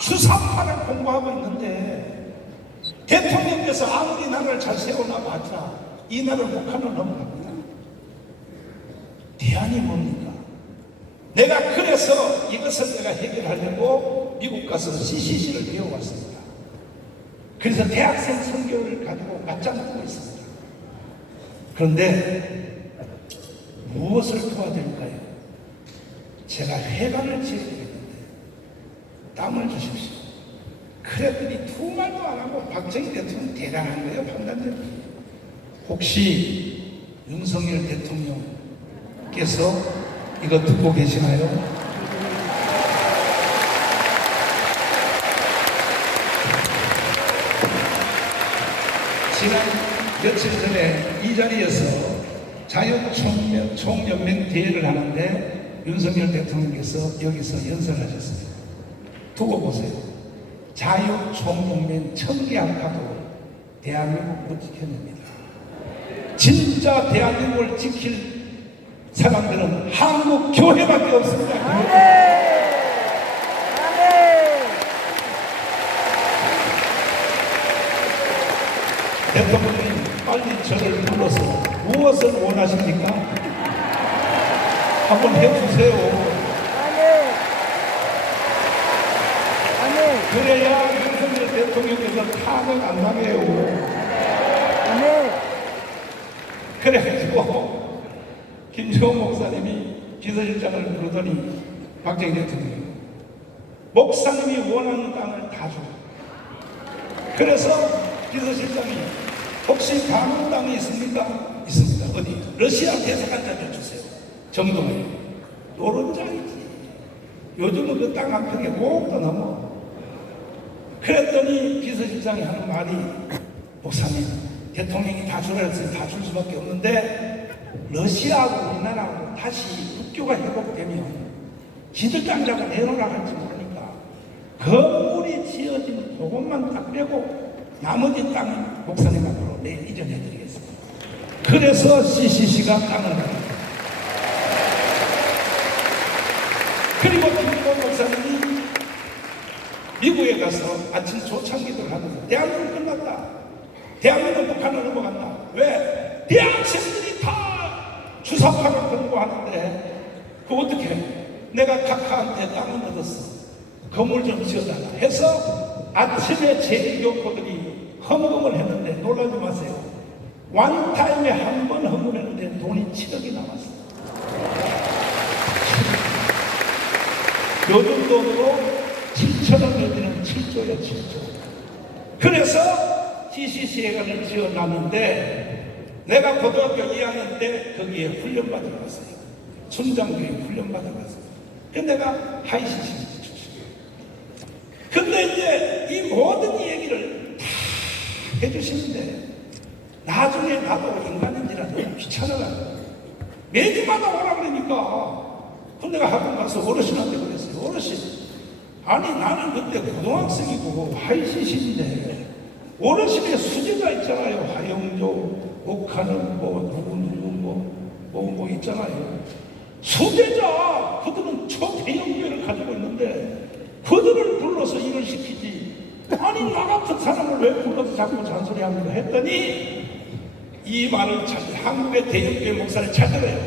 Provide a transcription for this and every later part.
주사파를 공부하고 있는데 대통령께서 아무리 나라를 잘 세워놔봤자 이 나라를 북한을 넘어갑니다. 대안이 뭡니까? 내가 그래서 이것을 내가 해결하려고 미국 가서 CCC를 배워왔습니다. 그래서 대학생 선교를 가지고 맞짱 뜨고 있습니다. 그런데 무엇을 도와드릴까요? 제가 회관을 지어야 되겠는데 땀을 주십시오. 그랬더니 두 말도 안 하고 박정희 대통령 대단한 거예요. 판단력이. 혹시 윤석열 대통령께서 이거 듣고 계시나요? 지난 며칠 전에 이 자리에서 자유총연맹 대회를 하는데 윤석열 대통령께서 여기서 연설하셨습니다. 두고 보세요. 자유총연맹 1000개 안팎으로 대한민국 못 지켰습니다. 진짜 대한민국을 지킬 사람들은 한국 교회밖에 없습니다. 대통령님 빨리 저를 불러서 무엇을 원하십니까? 한번 해주세요. 그래야 윤석열 대통령께서 탄핵 안 당해요. 그래가지고 김정은 목사님이 비서실장을 부르더니 박정희 대통령이 목사님이 원하는 땅을 다 줘. 그래서 비서실장이 혹시 가는 땅이 있습니까? 있습니다. 어디? 러시아 대사관 자료 주세요. 정동에. 요런 장이지. 요즘은 그 땅 한 평에 5억도 넘어. 그랬더니 비서실장이 하는 말이 목사님 대통령이 다 주라 했으니 다 줄 수밖에 없는데 러시아하고 우리나라하고 다시 국교가 회복되면 지들 땅 잡아 내놓으라 할지 모르니까 건물이 지어진 그것만 딱 빼고 나머지 땅은 목사님하고 내일 이전해드리겠습니다. 그래서 CCC가 땅을 갑니다. 그리고 김정은 목사님이 미국에 가서 아침 조창기도를 하면서 대한민국 끝났다. 대한민국 북한으로 넘어간다. 왜? 대학생들이 다 주사파를 공부하는데 그 어떻게 내가 각하한테 땅을 얻었어. 건물 좀 지어달라 해서 아침에 제2교포들이 헌금을 했는데 놀라지 마세요. 원타임에 한 번 헌금했는데 돈이 7억이 남았어요. 요즘 돈으로 7천억 내지는 7조예요. 7조. 그래서 CCC 회관을 지어놨는데 내가 고등학교 2학년 때 거기에 훈련받으러 갔어요. 순장교육 훈련받으러 갔어요. 근데 내가 하이CC 출신이에요. 근데 이제 이 모든 얘기를 다 해주시는데 나중에 나도 인간인지라 너무 귀찮아요. 매주마다 오라 그러니까 근데 내가 학원 가서 어르신한테 그랬어요. 어르신, 아니 나는 그때 고등학생이고 하이CC인데 어르신의 수제가 있잖아요. 하영조, 옥하는 누구 있잖아요. 수제자 그들은 초대형교회를 가지고 있는데 그들을 불러서 일을 시키지. 아니 나 같은 사람을 왜 불러서 자꾸 잔소리합니까 했더니 이 말을 한국의 대형교회 목사를 잘 들어요.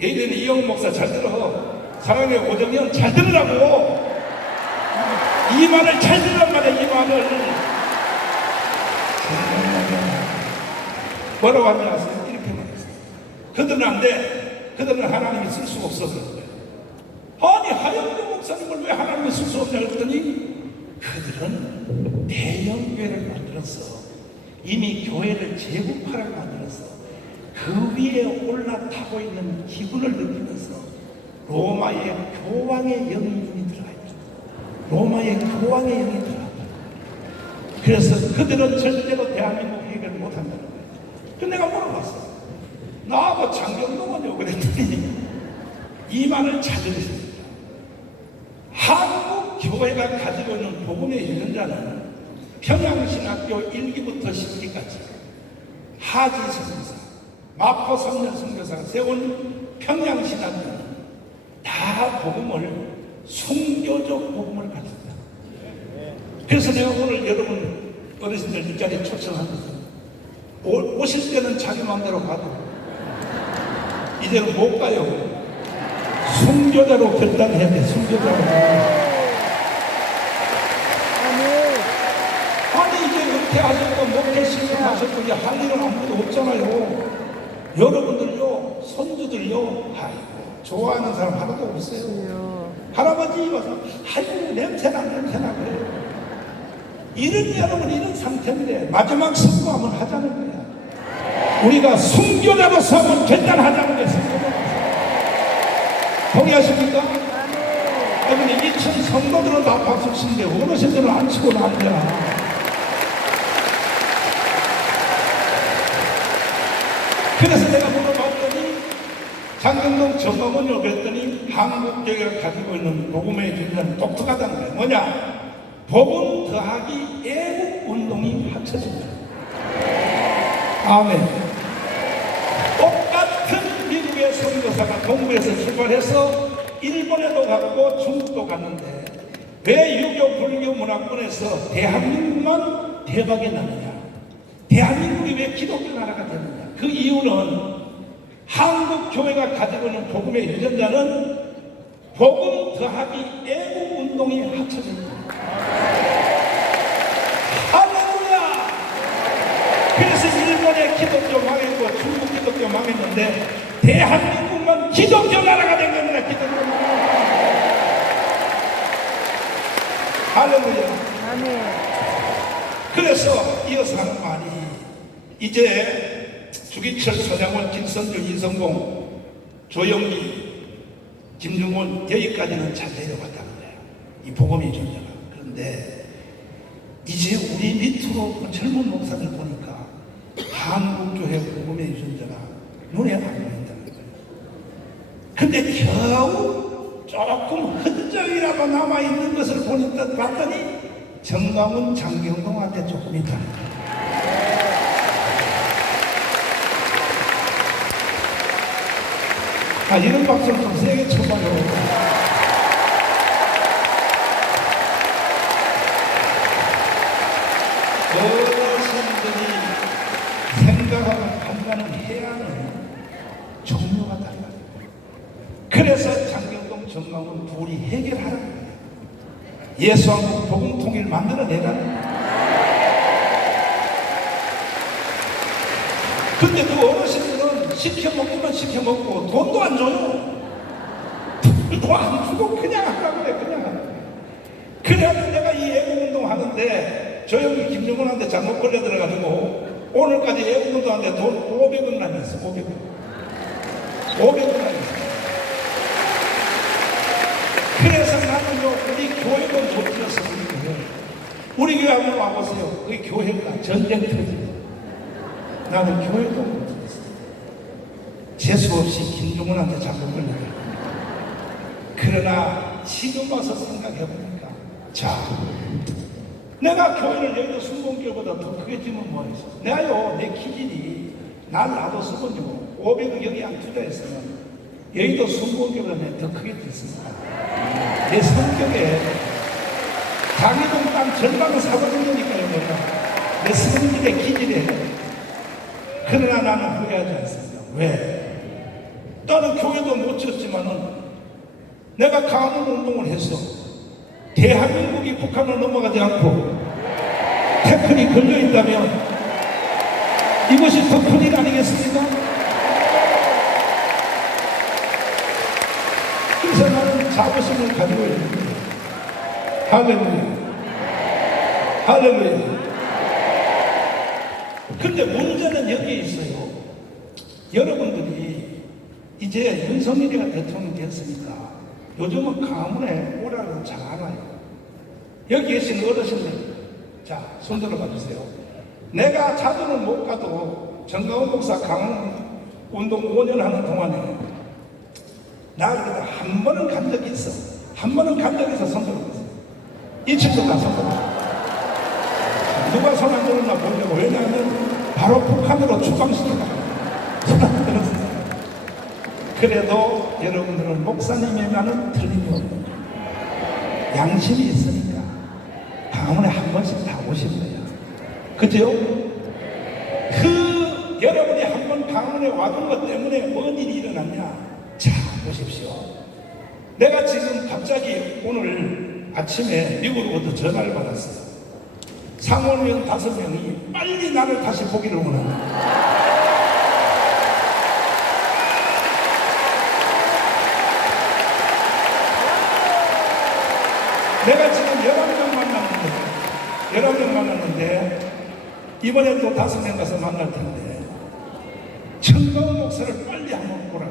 예전에 이영 목사 잘 들어. 사랑의 오정현 잘 들으라고. 이 말을 잘 들란 말이야. 이 말을 뭐라고 하지 않았어요? 이렇게 말했어요. 그들은 안 돼. 그들은 하나님이 쓸 수가 없어. 아니 하영조 목사님을 왜 하나님이 쓸 수 없냐 했더니 그들은 대형교회를 만들었어. 이미 교회를 제국화를 만들었어. 그 위에 올라타고 있는 기분을 느끼면서 로마의 교황의 영이 들어가 있다. 로마의 교황의 영이 들어가 있다. 그래서 그들은 절대로 대한민국 해결을 못한다는 거예요. 그래서 내가 물어봤어. 나하고 장경동은요 그랬더니 이 말을 찾으셨습니다. 한국 교회가 가지고 있는 복음의 유전자는 평양신학교 1기부터 10기까지 하지 선교사, 마포 3년 선교사가 세운 평양신학교는 다 복음을, 순교적 복음을 가졌다. 그래서 내가 오늘 여러분 어르신들 이 자리에 초청합니다. 오실 때는 자기 마음대로 가도 이제는 못 가요. 순교자로 결단해야 돼. 순교자로. 아니 이제 은퇴하셨고 목회식을 하셨고 이제 할 일은 아무것도 없잖아요. 여러분들요 손주들요 아이고 좋아하는 사람 하나도 없어요. 할아버지 와서 아이고 냄새나 그래요. 이런 여러분 이런 상태인데 마지막 선거하면 하자는 거야. 우리가 순교자로서 한번 결단하자는 거야. 순교자로서. 동의하십니까? 여러분 2000 성도들은 다 박수 치는데 어르신들은 안 치고 나오잖아. 그래서 내가 물어봤더니 장경동 정어원을 그랬더니 한국교회가 가지고 있는 복음의 존재는 독특하다는 거야. 뭐냐? 복음 더하기 애국 운동이 합쳐진다. 아멘. 똑같은 미국의 선교사가 동부에서 출발해서 일본에도 갔고 중국도 갔는데 왜 유교 불교 문화권에서 대한민국만 대박이 나느냐? 대한민국이 왜 기독교 나라가 되느냐? 그 이유는 한국 교회가 가지고 있는 복음의 유전자는 복음 더하기 애국 운동이 합쳐진다. 할렐루야! 그래서 일본의 기독교 망했고 중국 기독교 망했는데 대한민국만 기독교 나라가 된 겁니다. 기독교 나라. 할렐루야! 아멘. 그래서 이어서 하는 말이 이제 주기철, 손양원, 김선주, 이성공, 조영기, 김중훈 여기까지는 잘 내려갔다는 거예요. 이 복음의 존재가. 그런데 이제 우리 밑으로 젊은 목사들 보니까 한국교회 복음의 유전자가 눈에 안 보인다는 거예요. 근데 겨우 조금 흔적이라도 남아있는 것을 봤더니 정광훈, 장경동한테 조금 있다는 거예요. 이런 박수를 좀 세게 쳐봐요. 어르신들이 생각하고 판단해야 하는 종류가 달라요. 그래서 장경동, 정광훈 둘이 해결하는 거예요. 예수한국 복음 통일 만들어내라는 거예요. 근데 그 어르신들은 시켜먹기만 시켜먹고 돈도 안 줘요. 돈도 안 주고 그냥 하라고 그래. 그냥. 그래서 내가 이 애국운동 하는데 저 형이 김정은한테 잘못 걸려 들어가지고 오늘까지 애국운동 하는데 돈 500원 남았어. 500원. 500원 남았어. 그래서 나는요 우리 교회도 못 들었어. 우리 교회 한번 와보세요. 우리 교회가 전쟁 터지고 나는 교회도 못 들었어. 재수 없이 김종훈한테 잘못 걸렸다. 그러나 지금 와서 생각해보니까 자 내가 교회를 여의도 순복음교회보다 더 크게 지면 뭐했어? 내가요 내 기질이 날 놔뒀으면요 500억 여기 안 투자했으면 여의도 순복음교회보다 더 크게 됐습니다. 내 성격에 장애동 땅 절반은 사거든요니까요. 내 성질의 기질에. 그러나 나는 후회하지 않습니다. 왜? 나는 교회도 못 지었지만은 내가 강원 운동을 했어. 대한민국이 북한으로 넘어가지 않고 태클이 걸려있다면 이것이 더 큰 일 아니겠습니까? 그래서 나는 자부심을 가지고 있습니다. 할렐루야. 할렐루야. 근데 문제는 여기에 있어요. 여러분들이 이제 윤석열이가 대통령이 됐으니까 요즘은 가문에 오라를 잘 알아요. 여기 계신 어르신들, 자, 손 들어봐 주세요. 내가 자주는 못 가도 정가훈 목사 강원 운동 5년 하는 동안에 나 그래도 한 번은 간 적이 있어. 한 번은 간 적이 있어. 손 들어보세요. 이 친구 다 손 들어보세요. 누가 손 안 들었나 보려고. 왜냐하면 바로 북한으로 추방시키다. 손 안 들었어요. 그래도 여러분들은 목사님의 말은 틀림이 없는 양심이 있으니까 방언에 한 번씩 다 오신 거야. 그죠? 그 여러분이 한 번 방언에 와둔 것 때문에 뭔 일이 일어났냐? 자, 보십시오. 내가 지금 갑자기 오늘 아침에 미국으로부터 전화를 받았어요. 상원의원 5명이 빨리 나를 다시 보기를 원한다. 내가 지금 11명 만났는데 이번에 또 5명 가서 만날 텐데 청강 목사를 빨리 한번 보라.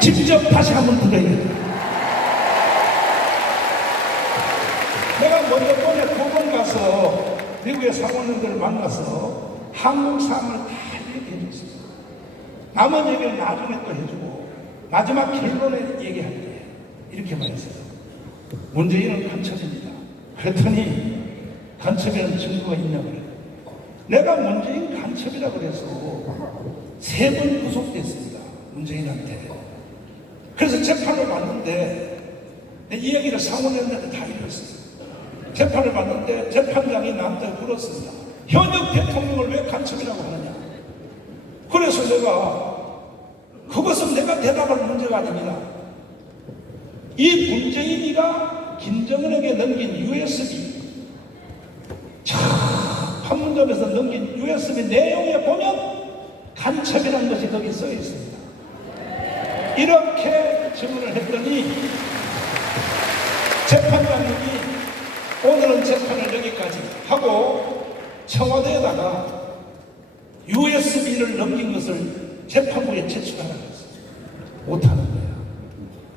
직접 다시 한번 들어야 돼. 내가 먼저 번에 2번 가서 미국의 상원의원들을 만나서 한국 상황을 다 얘기해 줬어요. 남은 얘기를 나중에 또 해주고 마지막 결론에 얘기할 때 이렇게 말했어요. 문재인은 간첩입니다. 그랬더니 간첩이라는 증거가 있냐고 그래요. 내가 문재인 간첩이라고 그래서 3번 구속됐습니다. 문재인한테. 그래서 재판을 받는데 이 얘기를 상원의원한테 다 읽었어요. 재판을 받는데 재판장이 나한테 물었습니다. 현역 대통령을 왜 간첩이라고 하느냐. 그래서 내가 그것은 내가 대답할 문제가 아닙니다. 이 문재인이가 김정은에게 넘긴 USB 판문점에서 넘긴 USB 내용에 보면 간첩이라는 것이 거기 써 있습니다. 이렇게 질문을 했더니 재판장님이 오늘은 재판을 여기까지 하고 청와대에다가 USB를 넘긴 것을 재판부에 제출하라고 했어요. 못하는 거야.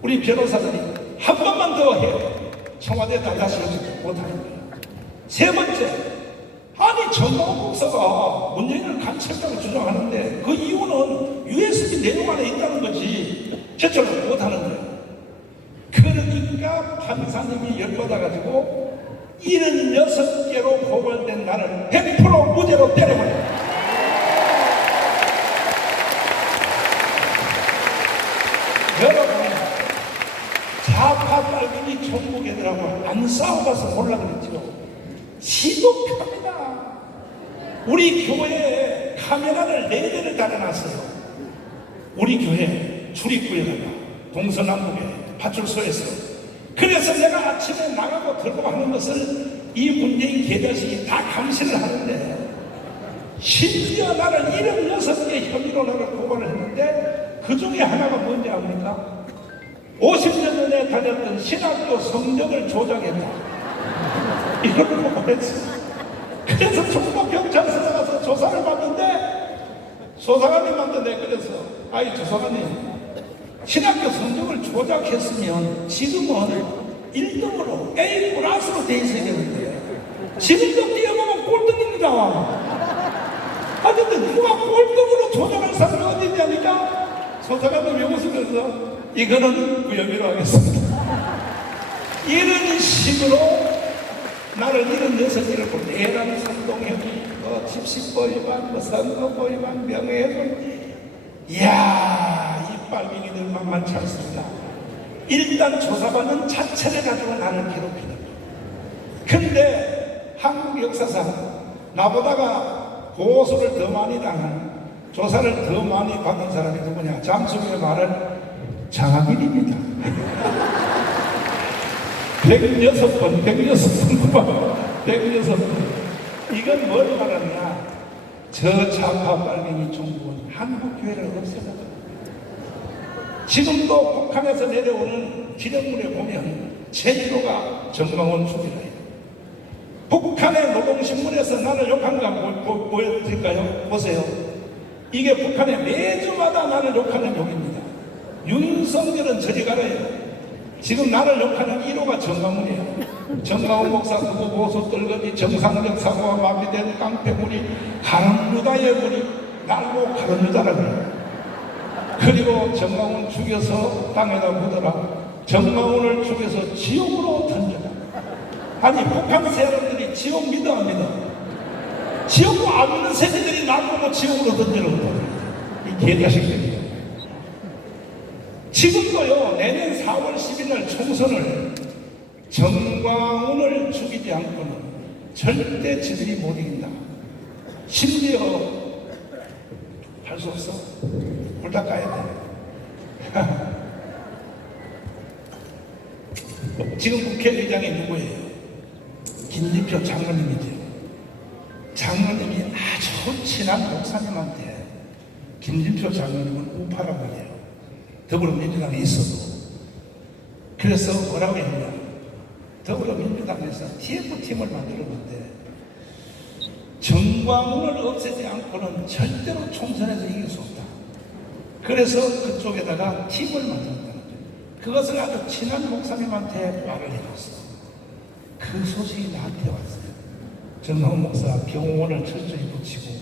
우리 변호사들이 한 번만 더 해. 청와대에다 다시 못하는 거야. 3번째, 아니 정광훈 목사가 문재인을 간첩이라고 주장하는데 그 이유는 USB 내용 안에 있다는 거지 제출을 못하는 거야. 그러니까 판사님이 열받아가지고 76개로 고발된 나를 100% 무죄로 때려버려. 여러분, 좌파 빨갱이 종북 애들하고 안 싸워봐서 몰라 그랬죠. 시독합니다. 우리 교회에 카메라를 4대를 달아놨어요. 우리 교회 출입구에다가 동서남북에 파출소에서. 그래서 내가 아침에 나가고 들고 하는 것을 이 문재인 개자식이 다 감시를 하는데 심지어 나를 76개 혐의로 나를 고발을 했는데 그 중에 하나가 뭔지 아십니까? 50년 전에 다녔던 신학교 성적을 조작했다. 이걸 고발했어요. 그래서 총무경찰서에 가서 조사를 받는데 조사관님한테 내가 그래서 아이 조사관님 신학교 성적을 조작했으면 지금은 1등으로 A 플러스로 돼 있어야 되는데 지금도 뛰어보면 꼴등입니다. 아 근데 누가 꼴등으로 조작할 사람이 어디 있냐니까 조사관님이 웃으면서 이거는 무혐의로 하겠습니다. 이런 식으로 나를 76개를 볼 때 애란 선동혐의, 집시법 위반, 선거법 위반, 명예훼손. 이야, 이 빨갱이들 만만치 않습니다. 일단 조사받는 자체를 가지고 나를 괴롭히는 거예요. 근데 한국 역사상 나보다가 고소를 더 많이 당한, 조사를 더 많이 받은 사람이 누구냐? 잠수부의 말은 장학일입니다. 106번, 106번. 이건 뭘 말하냐? 저 좌파 빨갱이 종북은 한국교회를 없애려고. 지금도 북한에서 내려오는 기념물에 보면 제1호가 정광훈 죽이라. 북한의 노동신문에서 나를 욕한 거 보여드릴까요? 보세요. 이게 북한에 매주마다 나를 욕하는 욕입니다. 윤석열은 저리 가라요. 지금 나를 욕하는 1호가 정광훈이에요. 정광훈 목사 그거 보수 떨거지 정상적 사고와 마비된 깡패물이 가룟유다의 물이 날고 가룟유다라 그래요. 그리고 정광훈 죽여서 땅에다 묻어라. 정광훈을 죽여서 지옥으로 던져라. 아니 북한 사람들이 지옥 믿어 안 믿어? 지옥 안 믿는 새끼들이 나보고 지옥으로 던지라고. 이 개자식들이. 지금도요 내년 4월 10일 날 총선을 정광훈을 죽이지 않고는 절대 지들이 못 이긴다. 심지어 할 수 없어. 홀딱 가야 돼. 지금 국회의장이 누구예요? 김진표 장로님이죠. 장로님이 아주 친한 목사님한테 김진표 장로님은 우파라고 해요. 더불어민주당에 있어도. 그래서 뭐라고 했냐? 더불어민주당에서 TF팀을 만들었는데 정광훈을 없애지 않고는 절대로 총선에서 이길 수 없다. 그래서 그쪽에다가 팀을 만들었다는 거죠. 그것을 아주 친한 목사님한테 말을 해줬어. 그 소식이 나한테 왔어요. 정광훈 목사 경호원을 철저히 붙이고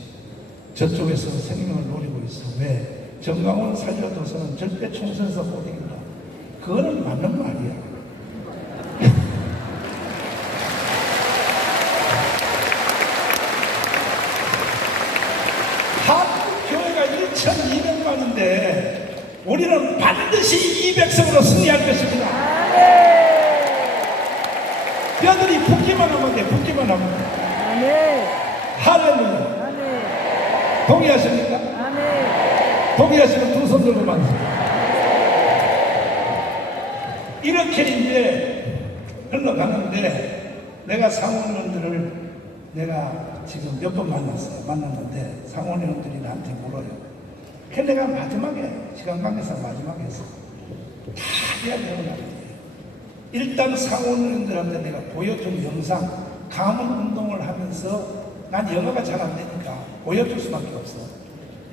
저쪽에서 생명을 노리고 있어. 왜? 정광훈을 살려줘서는 절대 총선에서 못 이긴다. 그거는 맞는 말이야. 한국교회가 1,200만인데 우리는 반드시 200석으로 승리할 것입니다. 뼈들이 붙기만 하면 돼. 붙기만 하면 돼. 할렐루야. 동의하십니까? 동의하시면 두 손 들고 만세요. 이렇게 이제 흘러가는데 내가 상원의원들을 내가 지금 몇 번 만났는데 상원의원들이 나한테 물어요. 그 내가 마지막에 시간 관계상 마지막에 했어. 다 이야기하고 나는데 일단 상원의원들한테 내가 보여준 영상 가문 운동을 하면서 난 영어가 잘 안 되니까 보여줄 수밖에 없어.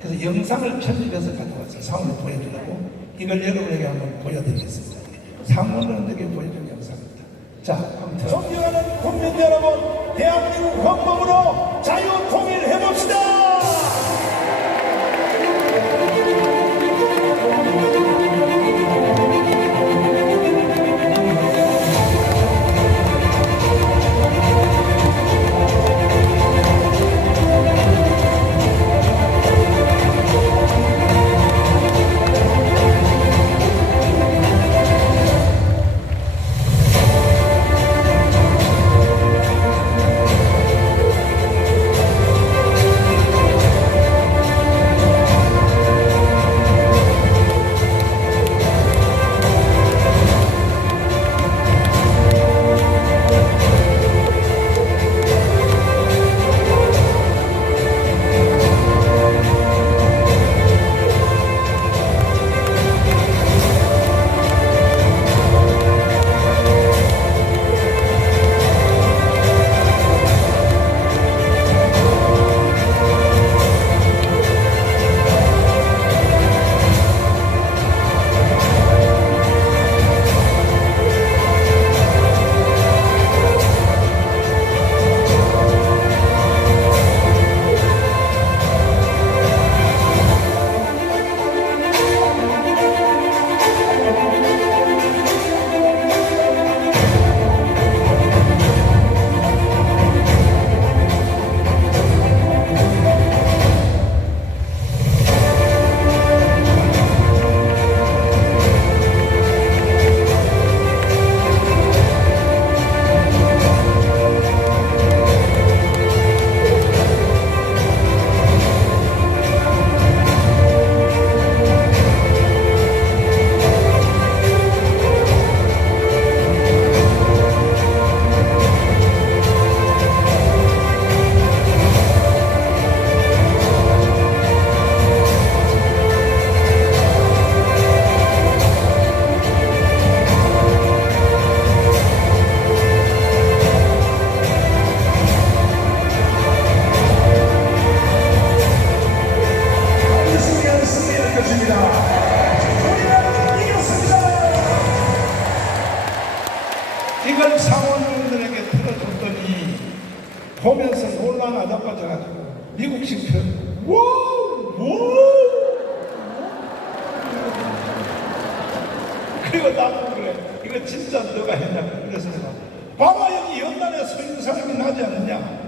그래서 영상을 편집해서 가져왔어요. 상원을 보여주려고. 이걸 여러분에게 한번 보여드리겠습니다. 상원의원들에게 보여준 영상입니다. 자, 한번 존경하는 국민 여러분, 대한민국 헌법으로 자유 통일해봅시다. 이걸 상원의원들에게 들어줬더니 보면서 놀라가지고 미국식 표현 와우 그리고 나보고 그래 이거 진짜 너가 했냐고. 그래서 내가 봐봐 여기 연단에 서 있는 사람이 나지 않느냐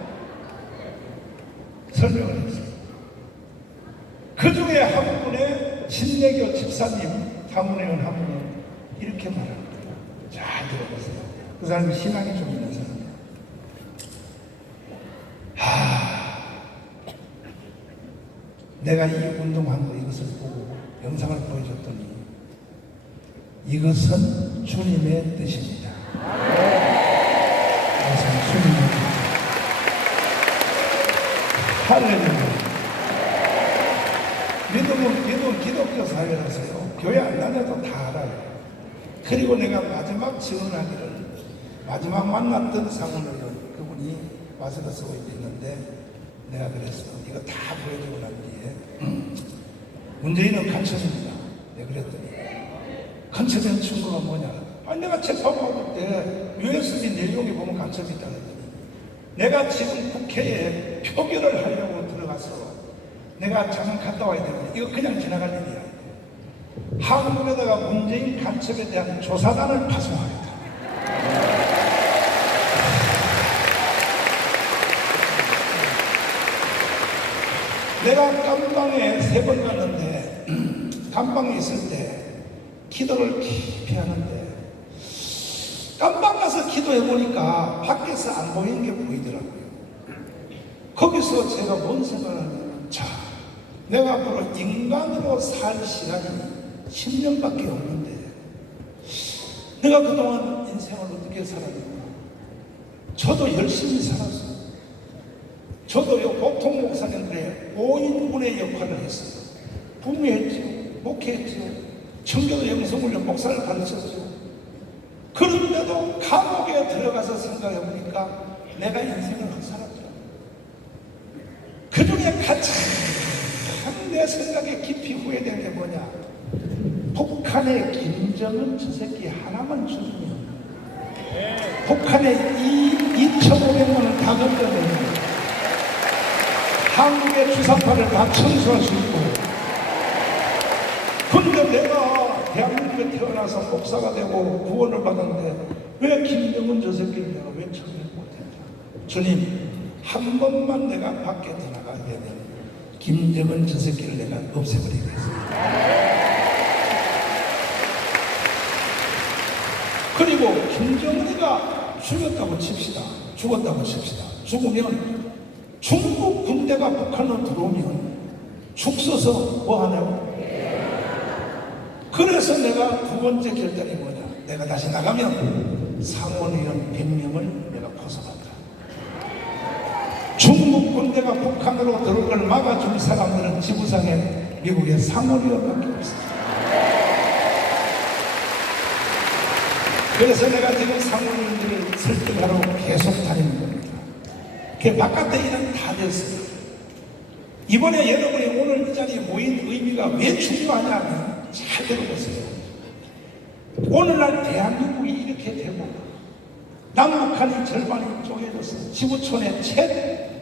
설명을 했어요. 그 중에 한 분의 신내교 집사님, 사문의원 한 분은 이렇게 말합니다. 잘 들어보세요. 그 사람이 신앙이 좀 있는 사람이에요. 내가 이 운동한 거 이것을 보고 영상을 보여줬더니 이것은 주님의 뜻입니다. 이것은 주님의 뜻입니다. 할렐루야. 믿음은 기독교 사회라서요. 교회 안 다녀도 다 알아요. 그리고 내가 마지막 증언하기를 마지막 만났던 상원의원 그분이 와서도 쓰고 있는데 내가 그랬어. 이거 다 보여주고 난 뒤에 문재인은 간첩입니다. 내가 그랬더니 간첩된 증거가 뭐냐? 아니 내가 재판받을 때 USB 내용에 보면 간첩이 있다는 거니 내가 지금 국회에 표결을 하려고 들어가서 내가 잠깐 갔다 와야 되는데 이거 그냥 지나갈 일이야. 한국에다가 문재인 간첩에 대한 조사단을 파송하겠다. 내가 깜방에 3번 갔는데 깜방에 있을 때 기도를 깊이 하는데 깜방 가서 기도해 보니까 밖에서 안 보이는 게 보이더라고요. 거기서 제가 뭔 생각을 하냐면 자, 내가 앞으로 인간으로 살 시간이 10년밖에 없는데 내가 그동안 인생을 어떻게 살았는가? 저도 열심히 살았어요. 저도요 보통 목사님들의 5인분의 역할을 했어요. 부모했죠, 목회했죠, 청교도 영성훈련 목사를 가르쳤죠. 그런데도 감옥에 들어가서 생각해 보니까 내가 인생을 살았죠. 그 중에 가장 내 생각에 깊이 후회된 게 뭐냐? 북한의 김정은 저 새끼 하나만 죽이면 북한의 2,500만 원 다 건져내면 한국의 주사파를 다 청소할 수 있고 근데 내가 대한민국에 태어나서 목사가 되고 구원을 받았는데 왜 김정은 저 새끼를 내가 왜 처리를 못했냐? 주님 한 번만 내가 밖에 나가게 되면 김정은 저 새끼를 내가 없애버리겠습니다. 그리고 김정은이가 죽었다고 칩시다. 죽었다고 칩시다. 죽으면 중국 군대가 북한으로 들어오면 죽 써서 뭐 하냐고? 그래서 내가 두 번째 결단이 뭐냐? 내가 다시 나가면 상원의원 100명을 내가 벗어난다. 중국 군대가 북한으로 들어올 걸 막아줄 사람들은 지구상에 미국의 상원의원밖에 없습니다. 그래서 내가 지금 상원의원들을 설득하러 계속 다니는 겁니다. 그 바깥에 일은 다 됐어요. 이번에 여러분이 오늘 이 자리에 모인 의미가 왜 중요하냐면 잘 들어보세요. 오늘날 대한민국이 이렇게 되고 남북한이 절반이 쪼개졌어요. 지구촌에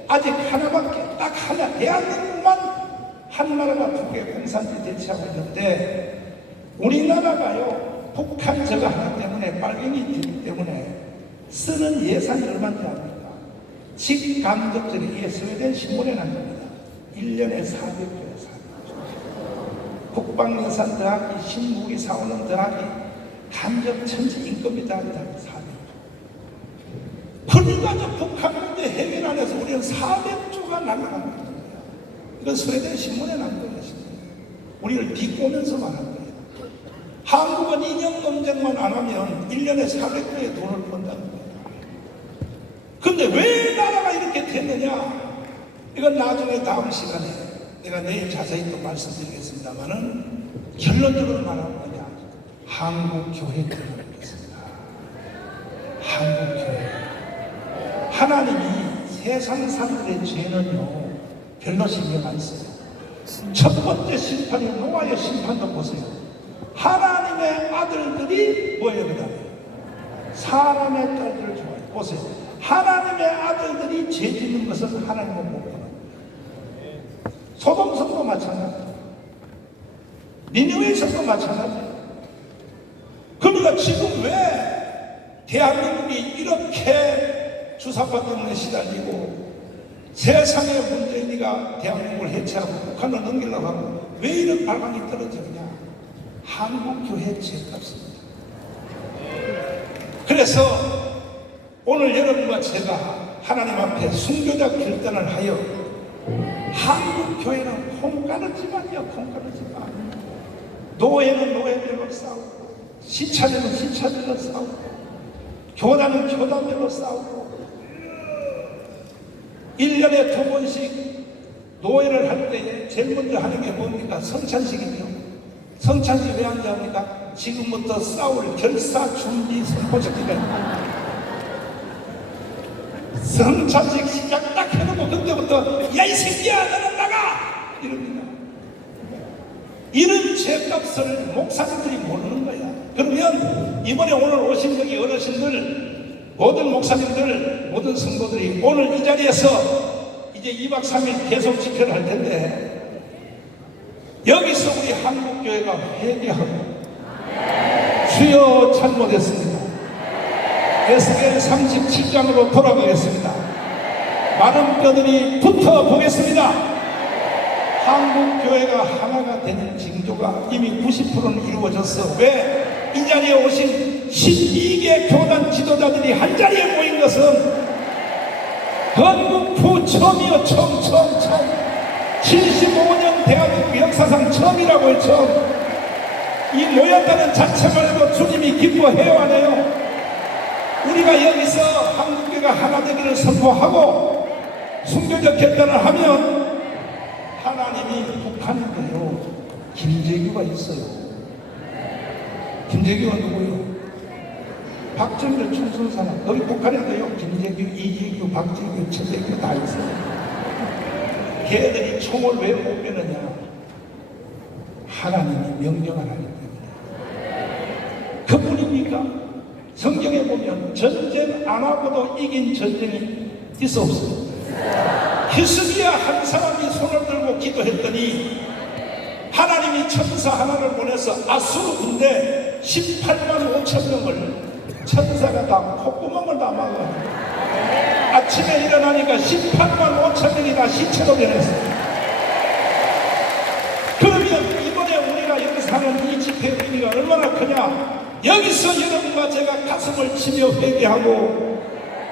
아직 하나밖에 딱 하나 대한민국만 한 나라가 두 개 공산주의 대치하고 있는데 우리나라가요 북한 저거 하나 때문에 빨갱이 TV 때문에 쓰는 예산이 얼마인지 압니까? 직간접적인 이게 스웨덴 신문에 난 겁니다. 1년에 400조에 400조. 국방 예산 더하기 신무기 사오는 더하기 간접 천지 인건비 더하기 400조. 그러니까 저 북한 문제 해결 안 해서 우리는 400조가 날아간 거예요. 이건 스웨덴 신문에 난 거예요. 우리를 비꼬면서 말한 거예요. 한국은 이념 논쟁만 안 하면 1년에 400조의 돈을 번다는 거예요. 근데 왜 나라가 이렇게 됐느냐? 이건 나중에 다음 시간에 내가 내일 자세히 또 말씀드리겠습니다만은 결론적으로 말하는 거냐? 한국교회 때문에 그렇습니다. 한국교회. 하나님이 세상 사람들의 죄는요 별로 신경 안 써요. 첫 번째 심판이 노아의 심판도 보세요. 하나님의 아들들이 뭐예요? 그 다음에 사람의 딸들을 좋아해요. 보세요. 하나님의 아들들이 죄 짓는 것은 하나님은 못 보는 거예요. 소돔성도 마찬가지예요. 니느웨성도 마찬가지예요. 그러니까 지금 왜 대한민국이 이렇게 주사파 때문에 시달리고 세상의 문재인이가 대한민국을 해체하고 북한을 넘기려고 하고 왜 이런 발광이 떨어지느냐? 한국교회 죄값입니다. 그래서 오늘 여러분과 제가 하나님 앞에 순교자 결단을 하여 한국교회는 콩가루지만이야, 콩가루지만. 노예는 노예별로 싸우고, 시차들은 시차별로 싸우고, 교단은 교단별로 싸우고, 1년에 2번씩 노예를 할 때에 제일 먼저 하는 게 뭡니까? 성찬식이죠. 성찬식 왜 하는지 합니까? 지금부터 싸울 결사 준비 선포식기를 성찬식 시작 딱 해놓고 그때부터 야 이 새끼야 너는 나가! 이럽니다. 이런 죄값을 목사님들이 모르는 거야. 그러면 이번에 오늘 오신 여기 어르신들, 모든 목사님들, 모든 성도들이 오늘 이 자리에서 이제 2박 3일 계속 집회를 할 텐데 여기서 우리 한국교회가 회개하고 주여 잘못했습니다. 에스겔 37장으로 돌아가겠습니다. 많은 뼈들이 붙어보겠습니다. 한국교회가 하나가 되는 징조가 이미 90%는 이루어졌어. 왜? 이 자리에 오신 12개 교단 지도자들이 한 자리에 모인 것은 건국 처음이요. 처음 75년 대한민국 역사상 처음이라고 했죠. 이 모였다는 자체만 해도 주님이 기뻐해요, 안 해요? 우리가 여기서 한국교회가 하나 되기를 선포하고 순교적 결단을 하면 하나님이 북한인데요, 김재규가 있어요. 김재규가 누구요? 박정희 총선사나 거기 북한에도요 김재규, 이재규, 박재규, 최재규 다 있어요. 걔들이 총을 왜 못 빼느냐? 하나님이 명령을 하기 때문에. 그뿐입니까? 성경에 보면 전쟁 안 하고도 이긴 전쟁이 있어 없어요? 히스기야 한 사람이 손을 들고 기도했더니 하나님이 천사 하나를 보내서 아수르 군대 18만 5천 명을 천사가 다 콧구멍을 다 막아요. 아침에 일어나니까 18만 5천 명이 다 시체로 변했어요. 그러면 이번에 우리가 여기서 하는 이 집회의 의미가 얼마나 크냐? 여기서 여러분과 제가 가슴을 치며 회개하고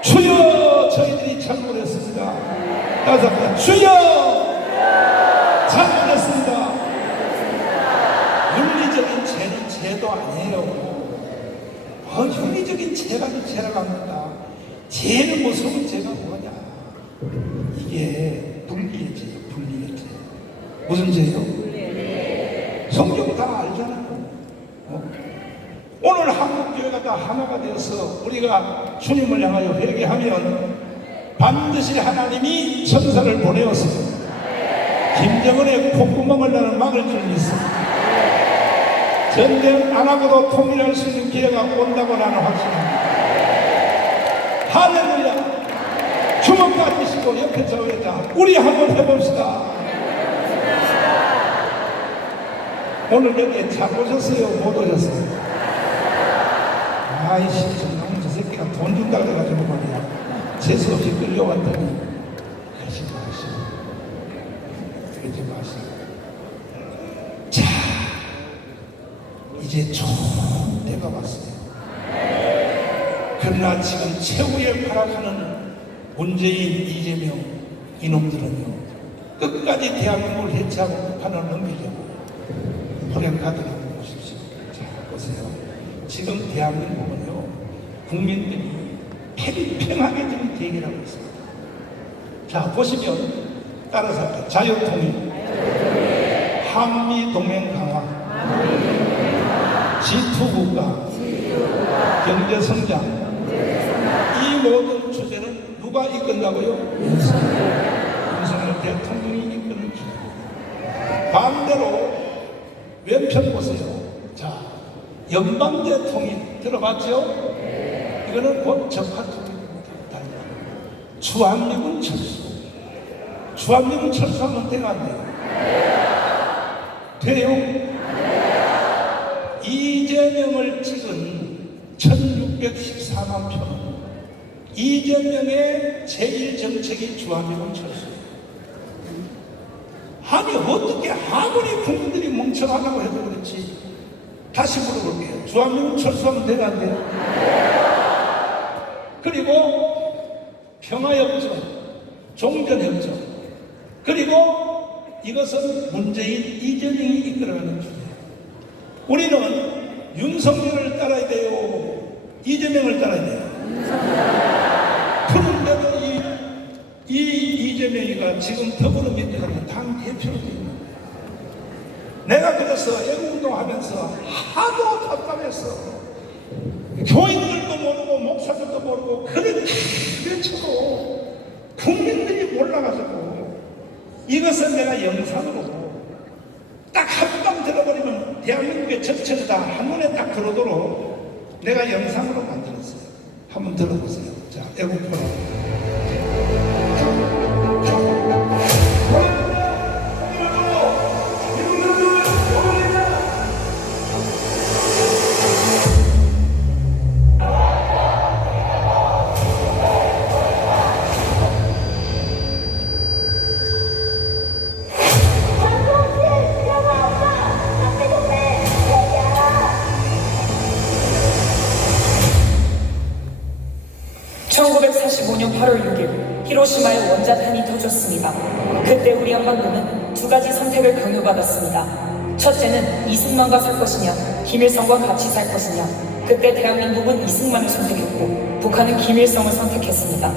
주여 저희들이 잘못했습니다. 다시 한번 주여 잘못했습니다. 윤리적인 죄는 죄도 아니에요. 윤리적인 죄라도 죄라고 합니다. 제일 무서운 죄가 뭐냐? 이게 분리의 죄예요. 분리의 죄. 무슨 죄요? 성경 다 알잖아요. 오늘 한국교회가 다 하나가 되어서 우리가 주님을 향하여 회개하면 반드시 하나님이 천사를 보내어서 김정은의 콧구멍을 나는 막을 줄 믿습니다. 전쟁 안 하고도 통일할 수 있는 기회가 온다고 나는 확신합니다. 할렐루야. 주먹 가지시고 옆에 저에다 우리 한번 해봅시다. 오늘 여기에 잘 오셨어요? 못 오셨어요? 아이씨, 저 새끼가 돈 준다 그래가지고 말이야. 재수없이 끌려왔더니 그러지 마시고 그러지 마시고. 자, 이제 좋은 때가 왔어요. 그러나 지금 최후에 발악하는 문재인, 이재명 이놈들은요 끝까지 대한민국을 해체하고 북한을 넘기려고 호랭카드를 한번 보십시오. 자, 보세요. 지금 대한민국은요 국민들이 팽팽하게 지금 대기를 하고 있습니다. 자, 보시면 따라서 자유통일, 한미동맹 강화, G2국가, 경제성장, 이 모든 주제는 누가 이끈다고요? 윤석열 대통령이 이끄는 주제. 반대로 왼편 보세요. 자, 연방제 통일 들어봤죠? 이거는 곧 적화통일입니다. 주한미군 철수. 주한미군 철수하면 돼요, 안 돼요? 돼요? 이재명을 찍은 1614만 표. 이재명의 제1정책이 주한미군 철수. 아니 어떻게 아무리 국민들이 멍청하다고 해도 그렇지. 다시 물어볼게요. 주한미군 철수하면 돼요, 안 돼요? 그리고 평화협정, 종전협정, 그리고 이것은 문재인, 이재명이 이끌어가는 주제예요. 우리는 윤석열을 따라야 돼요? 이재명을 따라야 돼요? 그런데도 이 이재명이가 지금 더불어민주당 당 대표로 되어 있는 거야. 내가 그래서 애국운동하면서 하도 답답했어. 교인들도 모르고 목사들도 모르고 그렇게 외쳐도 국민들이 몰라가지고 이것은 내가 영상으로 딱 한 방 들어버리면 대한민국의 전체를 다 한눈에 딱 들어오도록 내가 영상으로 만들었어요. 한번 들어보세요. 자, 애국포럼. 히로시마의 원자탄이 터졌습니다. 그때 우리 한반도는 두 가지 선택을 강요받았습니다. 첫째는 이승만과 살 것이냐, 김일성과 같이 살 것이냐. 그때 대한민국은 이승만을 선택했고 북한은 김일성을 선택했습니다.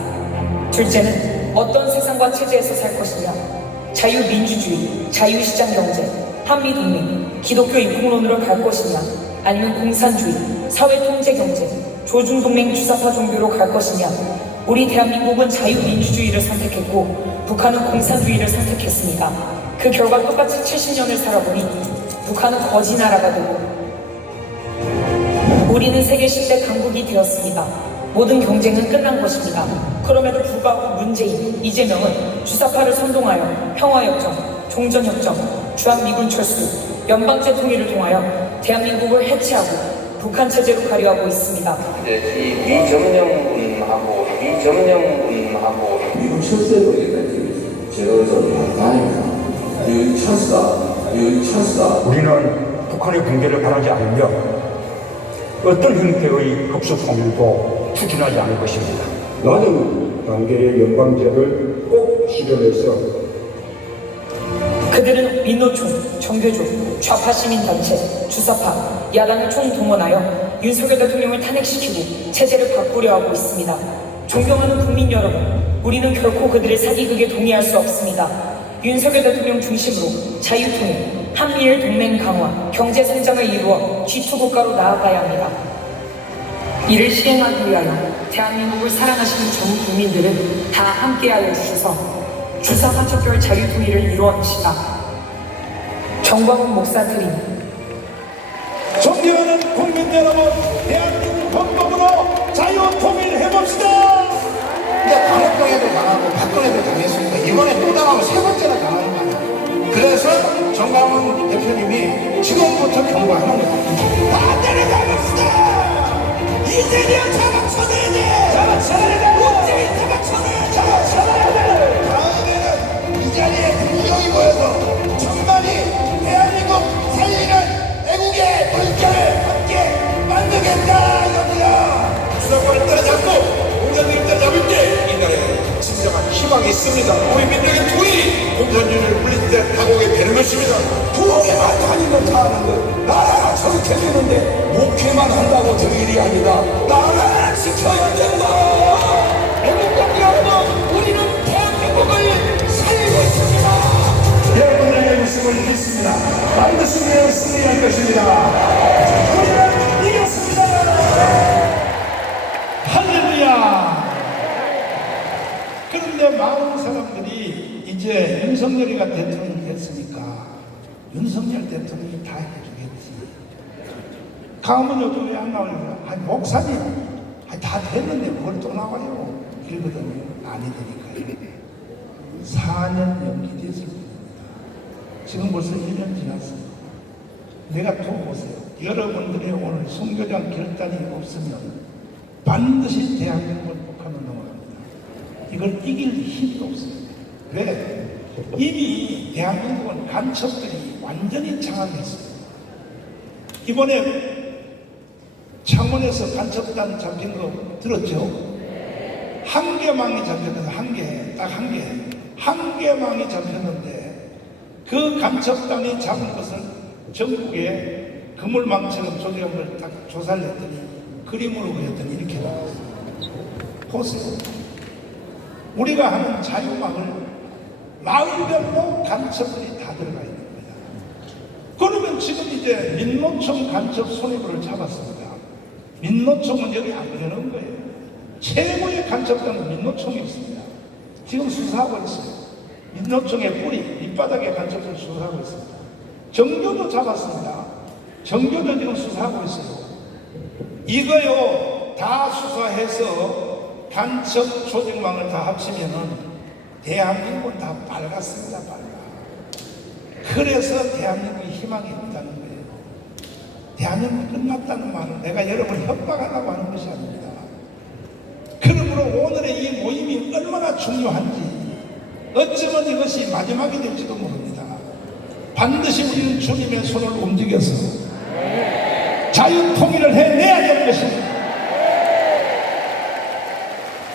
둘째는 어떤 세상과 체제에서 살 것이냐, 자유민주주의, 자유시장경제, 한미동맹, 기독교 입국론으로 갈 것이냐, 아니면 공산주의, 사회통제경제, 조중동맹 주사파 종교로 갈 것이냐. 우리 대한민국은 자유민주주의를 선택했고 북한은 공산주의를 선택했습니다. 그 결과 똑같이 70년을 살아보니 북한은 거지 나라가 되고 우리는 세계 10대 강국이 되었습니다. 모든 경쟁은 끝난 것입니다. 그럼에도 불구하고 문재인, 이재명은 주사파를 선동하여 평화협정, 종전협정, 주한미군 철수, 연방제 통일을 통하여 대한민국을 해체하고 북한 체제로 가려 하고 있습니다. 이 미점령군하고 미국 철수해도 얘기했지. 제가 그래서 다행이다. 이 찬스다. 우리는 북한의 붕괴를 바라지 않으며 어떤 형태의 급속 통일도 추진하지 않을 것입니다. 낮은 단계의 연방제를 꼭 실현해서 그들은 민노총, 정교조, 좌파 시민단체, 주사파, 야당을 총동원하여 윤석열 대통령을 탄핵시키고 체제를 바꾸려 하고 있습니다. 존경하는 국민 여러분, 우리는 결코 그들의 사기극에 동의할 수 없습니다. 윤석열 대통령 중심으로 자유통일, 한미일 동맹 강화, 경제성장을 이루어 G2 국가로 나아가야 합니다. 이를 시행하기 위하여 대한민국을 사랑하시는 전 국민들은 다 함께하여 주셔서 주사파 척결 자유통일을 이루어냅시다. 정광훈 목사 드림. 존경하는 국민 여러분, 대한민국 헌법으로 자유통일 해봅시다. 근데 강호동에도 당하고 박근혜도 당했으니까 이번에 또 당하고 세 번째나 당하는 거 아니야. 그래서 정광훈 대표님이 지금부터 경고하는 거야. 다 내려가봅시다. 이재명 잡아쳐내야 돼. 잡아쳐내야 돼. 문재인 잡아쳐내야 돼. 잡아쳐내야 돼. 다음에는 이 자리에 분명히 모여서 정말이 대한민국 살리는 애국의 물결을 함께 만들겠다 이겁니다. 주사권을 따라잡고 공산주의를 따라잡을 때 이 나라에 진정한 희망이 있습니다. 우리 민족의 통일이 공산주의를 물릴 때 다가오게 되는 것입니다. 부엌에만 다니면 다하는 것. 나라가 저렇게 되는데 목회만 한다고 될 일이 아니라 나라를 지켜야 된다. 애국적 여러분, 우리는 대한민국을 살리고 있습니다. 여러분의 웃음을 믿습니다. 반드시 승리할 것입니다. 우리는 이겼습니다. 할렐루야. 그런데 많은 사람들이 이제 윤석열이가 대통령 됐으니까 윤석열 대통령이 다 해주겠지. 가면 요즘 왜 안 나오냐고요. 아니 목사님, 아니 다 됐는데 뭘 또 나와요. 이러거든요. 아니 되니까요. 4년 연기됐을 뿐입니다. 지금 벌써 1년 지났어요. 내가 또 보세요. 여러분들의 오늘 선교장 결단이 없으면 반드시 대한민국을 북한으로 넘어갑니다. 이걸 이길 힘도 없습니다. 왜? 이미 대한민국은 간첩들이 완전히 장악했어요. 이번에 창원에서 간첩단 잡힌 거 들었죠? 한 개망이 잡혔는데 딱 한 개망이 잡혔는데 그 간첩단이 잡은 것을 전국에 그물망처럼 조직한 걸 딱 조사를 했더니 그림으로 그렸더니 이렇게 나왔어요. 보세요. 우리가 하는 자유망을 마을별로 간첩들이 다 들어가 있는 거야. 그러면 지금 이제 민노총 간첩 손해부를 잡았습니다. 민노총은 여기 안 그러는 거예요. 최고의 간첩단은 민노총이었습니다. 지금 수사하고 있어요. 민노총의 뿌리, 밑바닥에 간첩을 수사하고 있습니다. 정교도 잡았습니다. 정교도 지금 수사하고 있어요. 이거요, 다 수사해서 간첩 조직망을 다 합치면은 대한민국은 다 밝았습니다, 밝아. 그래서 대한민국에 희망이 없다는 거예요. 대한민국이 끝났다는 말은 내가 여러분을 협박하려고 하는 것이 아닙니다. 그러므로 오늘의 이 모임이 얼마나 중요한지, 어쩌면 이것이 마지막이 될지도 모릅니다. 반드시 우리는 주님의 손을 움직여서 자유 통일을 해내야 될 것입니다.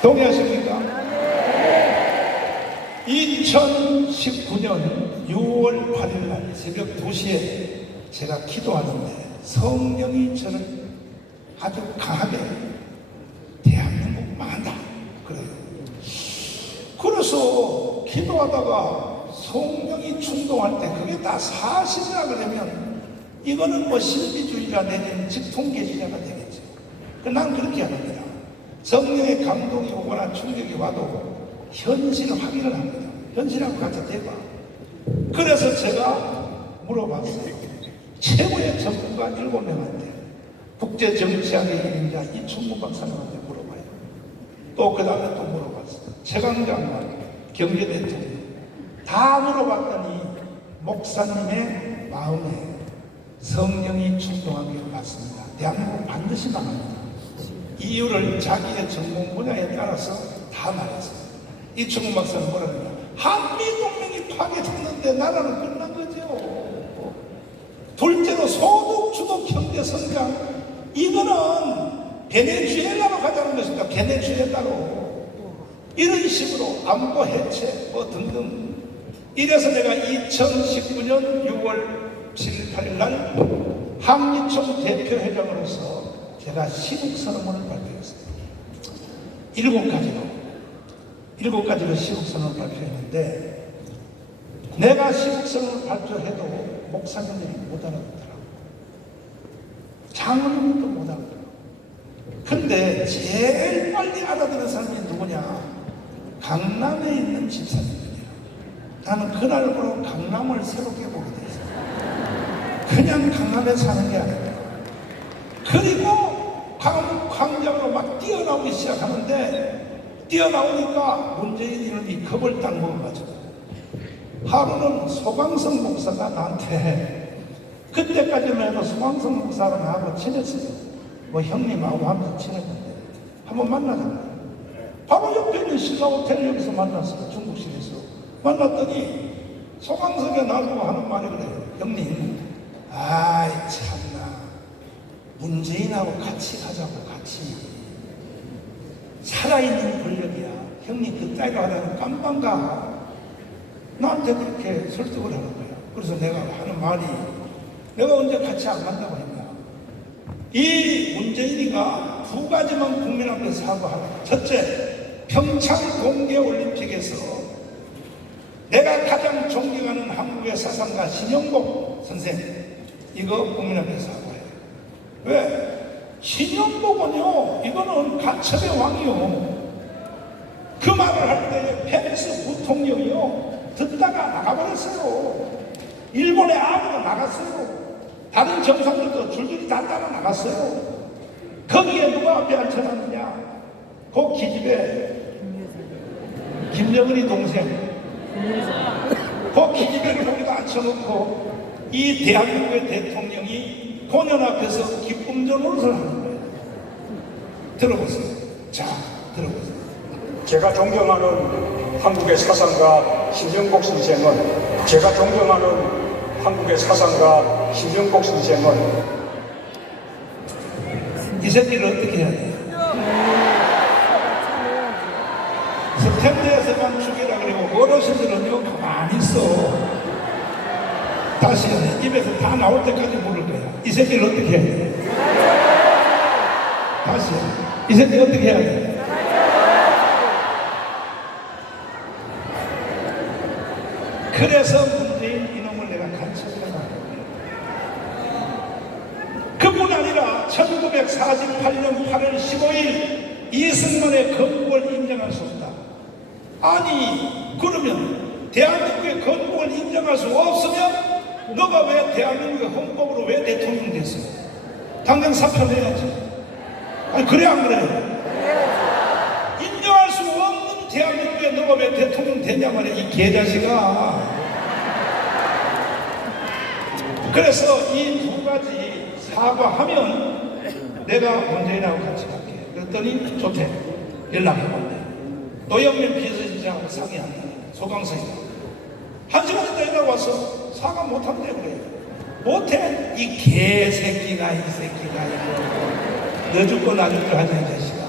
동의하십니까? 2019년 6월 8일 날 새벽 2시에 제가 기도하는데 성령이 저를 아주 강하게 대한민국 망한다 그래요. 그래서 기도하다가 성령이 충동할 때 그게 다 사실이라 그러면 이거는 뭐 신비주의가 내지는 직통계시자가 되겠죠. 난 그렇게 합니다. 성령의 감동이 오거나 충격이 와도 현실 확인을 합니다. 현실하고 같이 대봐. 그래서 제가 물어봤어요. 최고의 전문가 7명한테, 국제정치학의 일인자 이충무 박사님한테 물어봐요. 또 그 다음에 또 물어봤어요. 최강장관, 경제대통령 다 물어봤더니 목사님의 마음에 성령이 충동한 게 맞습니다. 대한민국 반드시 망합니다. 이유를 자기의 전공 분야에 따라서 다 말했어요. 이충무 박사는 뭐라 그러냐? 한미동맹이 파괴됐는데 나라는 끝난 거죠. 둘째로 소득 주도 경제 성장, 이거는 베네수엘라로 가자는 것입니다. 베네수엘라로. 이런 식으로 안보 해체 뭐 등등. 이래서 내가 2019년 6월 7일 8일 날 한미총 대표회장으로서 제가 시국선언문을 발표했어요. 7가지로 시국선언을 발표했는데, 내가 시국선언을 발표해도 목사님들이 못 알아듣더라고요. 장로님도 못 알아듣더라고요. 근데 제일 빨리 알아듣는 사람이 누구냐? 강남에 있는 집사님들이에요. 나는 그날부로 강남을 새롭게 보게 됐어요. 그냥 강남에 사는 게 아니라. 그리고 광장으로 막 뛰어나오기 시작하는데, 뛰어나오니까 문재인 이놈이 겁을 딱 먹어가지고, 하루는 소강성 목사가 나한테, 그때까지만 해도 소강성 목사가 나하고 친했어요. 뭐 형님하고 하면서 친했는데 한번 만나자. 바로 옆에 있는 신라호텔 여기서 만났어요. 중국식에서 만났더니 소강성이 나보고 하는 말이 그래요. 형님, 아이 참나, 문재인하고 같이 가자고. 같이 살아있는 권력이야. 형님 그따위로 하다가 깜빵가. 나한테 그렇게 설득을 하는 거야. 그래서 내가 하는 말이, 내가 언제 같이 안 간다고 했냐. 이 문재인이가 2가지만 국민 앞에 사과하라. 첫째, 평창 동계올림픽에서 내가 가장 존경하는 한국의 사상가 신영복 선생, 이거 국민 앞에 사과해. 왜? 신영복은요, 이거는 간첩의 왕이요. 그 말을 할 때 펜스 부통령이요, 듣다가 나가버렸어요. 일본의 아무도 나갔어요. 다른 정상들도 줄줄이 다 따라 나갔어요. 거기에 누가 앞에 앉혀놨느냐? 그 기집애 김정은이 동생, 그 기집애를 거기다 앉혀놓고 이 대한민국의 대통령이 공연 앞에서 기쁨전 노릇을 하는 거예요. 들어보세요. 자, 들어보세요. 제가 존경하는 한국의 사상가 심정복 선생은, 제가 존경하는 한국의 사상가 심정복 선생은 이 새끼를 어떻게 해야 돼요? 텐트에서만 죽이라 그러고 어르신들은요 가만히 있어. 다시 입에서 다 나올 때까지 물을 거야. 이 새끼를 어떻게 해야 돼? 다시 이 새끼 어떻게 해야 돼? 그래서 문재인 이놈을 내가 간첩이라고 합니다. 그뿐 아니라 1948년 8월 15일 이승만의 건국을 인정할 수 없다. 아니 그러면 대한민국의 건국을 인정할 수 없으면 너가 왜 대한민국의 헌법으로 왜 대통령 됐어? 당장 사표내야지. 아니 그래 안 그래? 인정할 수 없는 대한민국에 너가 왜 대통령 되냐 말이야 이 개자식아. 그래서 이 두 가지 사과하면 내가 문재인하고 같이 갈게. 그랬더니 좋대. 연락해봤네. 노영민 비서실장하고 상의한다. 소강서이다. 한 시간 있다 연락 왔어. 사과 못한대 그래. 못해? 이 개새끼가 이 새끼가 이거 너 죽고 나 죽고 하자 이 자식아.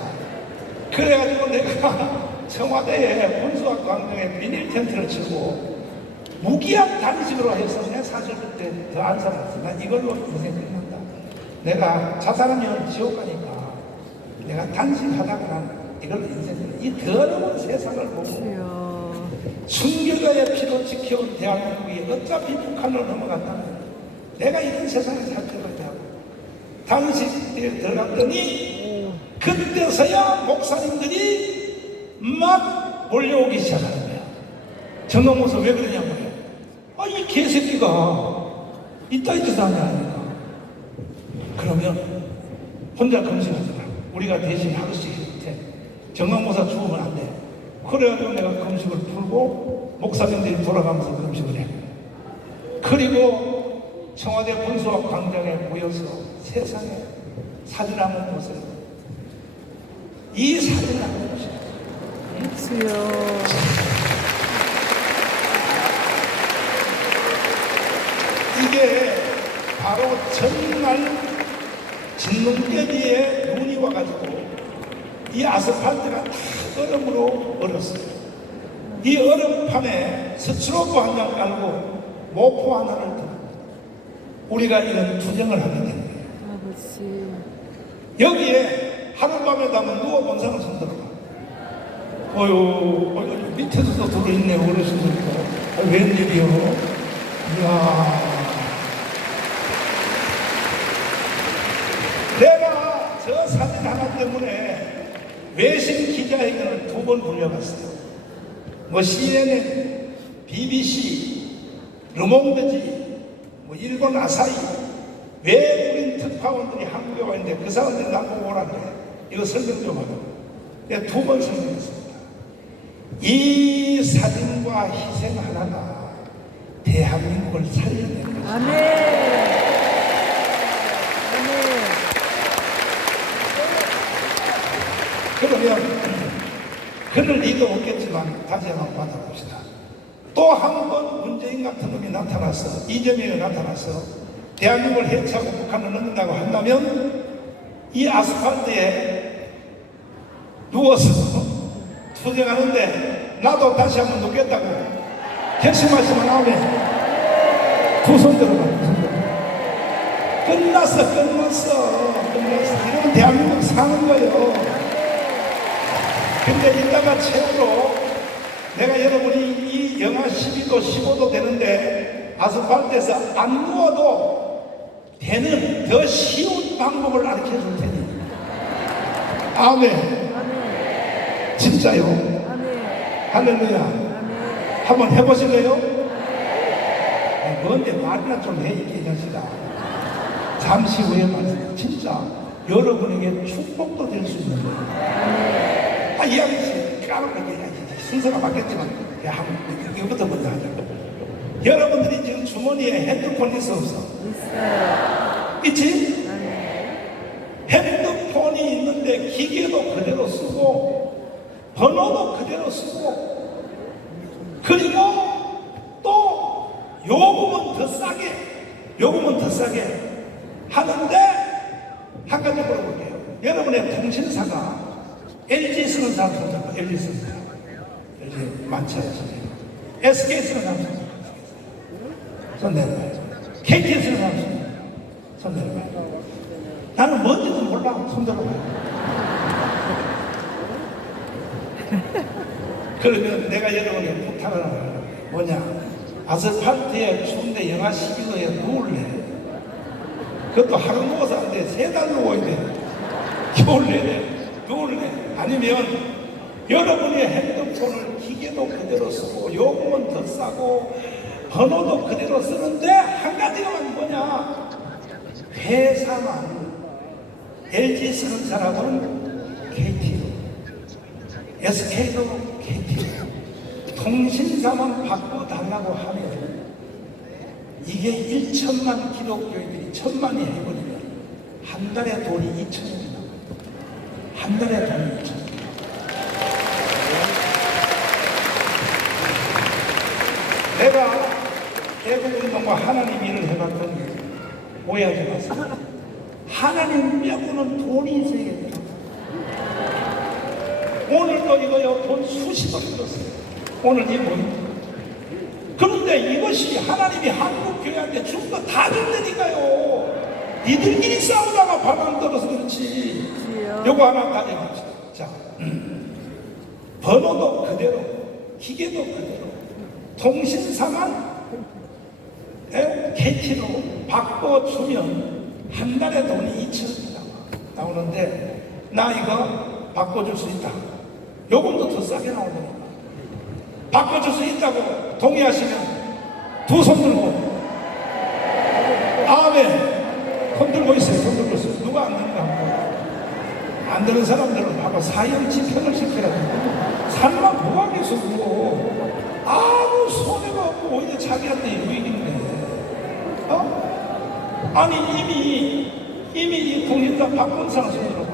그래가지고 내가 청와대에 본수학 광장에 비닐 텐트를 치고 무기한 단식으로 해서 내가 사실 그때 더 안 살았어. 나 이걸로 인생 끝난다. 내가 자살하면 지옥 가니까 내가 단식하다가 난 이걸로 인생 끝난다. 이 더러운 세상을 보고 순교자의 피로 지켜온 대한민국이 어차피 북한으로 넘어간다는 거야. 내가 이런 세상에 살 필요가 하고 단식에 들어갔더니 그때서야 목사님들이 막 몰려오기 시작하는 거야. 정강모사 왜 그러냐고요. 아, 이 개새끼가 이따위 짓 하냐 하니까. 그러면 혼자 금식하지 마. 우리가 대신 하루씩 해. 정강모사 죽으면 안 돼. 그래가지고 내가 금식을 풀고 목사님들이 돌아가면서 금식을 해. 그리고 청와대 본수학 광장에 모여서 세상에 사진 한번 보세요. 이 사진을 한번 보세요. 이게 바로 전날 진눈깨비에 눈이 와가지고 이 아스팔트가 다 얼음으로 얼었어요. 이 얼음판에 스트로브 한 장 깔고 모포 하나를 듭니다. 우리가 이런 투쟁을 하게 된 거예요. 여기에 하룻밤에 담은 누워본 사람 손 들어봐. 어휴, 밑에서도 들어있네 어르신들도. 웬일이요? 이야. 내가 저 사진 하나 때문에 외신 기자회견을 2번 불려갔어요. 뭐 CNN, BBC, 르몽드지, 뭐 일본 아사히, 외국인 특파원들이 한국에 와 있는데 그 사람들이 나보고 오라는데 이거 설명 좀 하라고. 내가 2번 설명했습니다. 이 사진과 희생 하나가 대한민국을 살려낸 것입니다. 아멘. 그러면 그럴 리도 없겠지만 다시 한번 받아봅시다. 또 한 번 문재인 같은 놈이 나타나서 이재명이 나타나서 대한민국을 해체하고 북한을 넣는다고 한다면 이 아스팔트에 누워서 투쟁하는데 나도 다시 한번 눕겠다고 결심하시면 나오네. 두 손 들어봐. 끝났어. 이러면 대한민국 사는 거예요. 근데 이따가 최후로 내가 여러분이 이 영하 12도 15도 되는데 아스팔트에서 안 누워도 되는 더 쉬운 방법을 가르쳐 줄 테니. 아멘. 진짜요. 할렐루야. 한번 해보실래요? 뭔데 말이나 좀 해, 이 자식아. 잠시 후에 말씀. 진짜 여러분에게 축복도 될 수 있는 거예요. 이 아저씨 까놓고 얘기하지. 순서가 바뀌었지만 이거부터 먼저 하자. 여러분들이 지금 주머니에 핸드폰 있어 없어? 있어요. 있지? 핸드폰이 있는데 기계도 그대로 쓰고 번호도 그대로 쓰고 그리고 또 요금은 더 싸게 하는데 한 가지 물어볼게요. 여러분의 통신사가 LG 쓰는 사람 손잡아. LG 쓰는 사람. 많지 않습니까? SK에서는 삼성. 손 내려봐요. KT에서는 삼성. 손 내려봐요. 나는 뭔지도 몰라. 손 들어봐요. 그러면 내가 여러분에게 부탁을 하는 거야. 뭐냐? 아스팔트에 추운데 영하 12도에 누울래? 그것도 하루 누워서 안 돼. 3달 누워야 돼. 겨울 내내 누울래? 아니면 여러분의 핸드폰을 기계도 그대로 쓰고 요금은 더 싸고 번호도 그대로 쓰는데 한 가지만 뭐냐? 회사만 LG 쓰는 사람은 KT, SK도 KT, 통신사만 바꿔달라고 하면 이게 1천만 기독교인들이 1,000만이 해버리면 한 달에 돈이 2천원이 나와요. 한 달에 돈이 2천원. 내가 애국운동과 하나님 일을 해봤더니 오해하지 마세요. 하나님 빼고는 돈이 있어야겠다. 오늘도 이거요, 돈 수십억 들었어요. 오늘 이거. 그런데 이것이 하나님이 한국 교회한테 준 거 다 준다니까요. 니들끼리 싸우다가 발만 떨어서 그렇지. 요거 하나 가져갑시다. 자, 번호도 그대로, 기계도 그대로, 통신사만 KT로 바꿔주면 한 달에 돈이 2천원이 나오는데 나 이거 바꿔줄 수 있다. 요금도 더 싸게 나오더니까. 바꿔줄 수 있다고 동의하시면 두 손 들고 아멘. 손 들고 있어요. 손 들고 있어요. 누가 안 드는가? 안 드는 사람들은 봐봐. 사형 집행을 시켜라. 살만 뭐하겠어. 아무 손해가 없고 오히려 자기한테 유익인데. 아니 이미 이 통신사 바꾼 사람 손으로.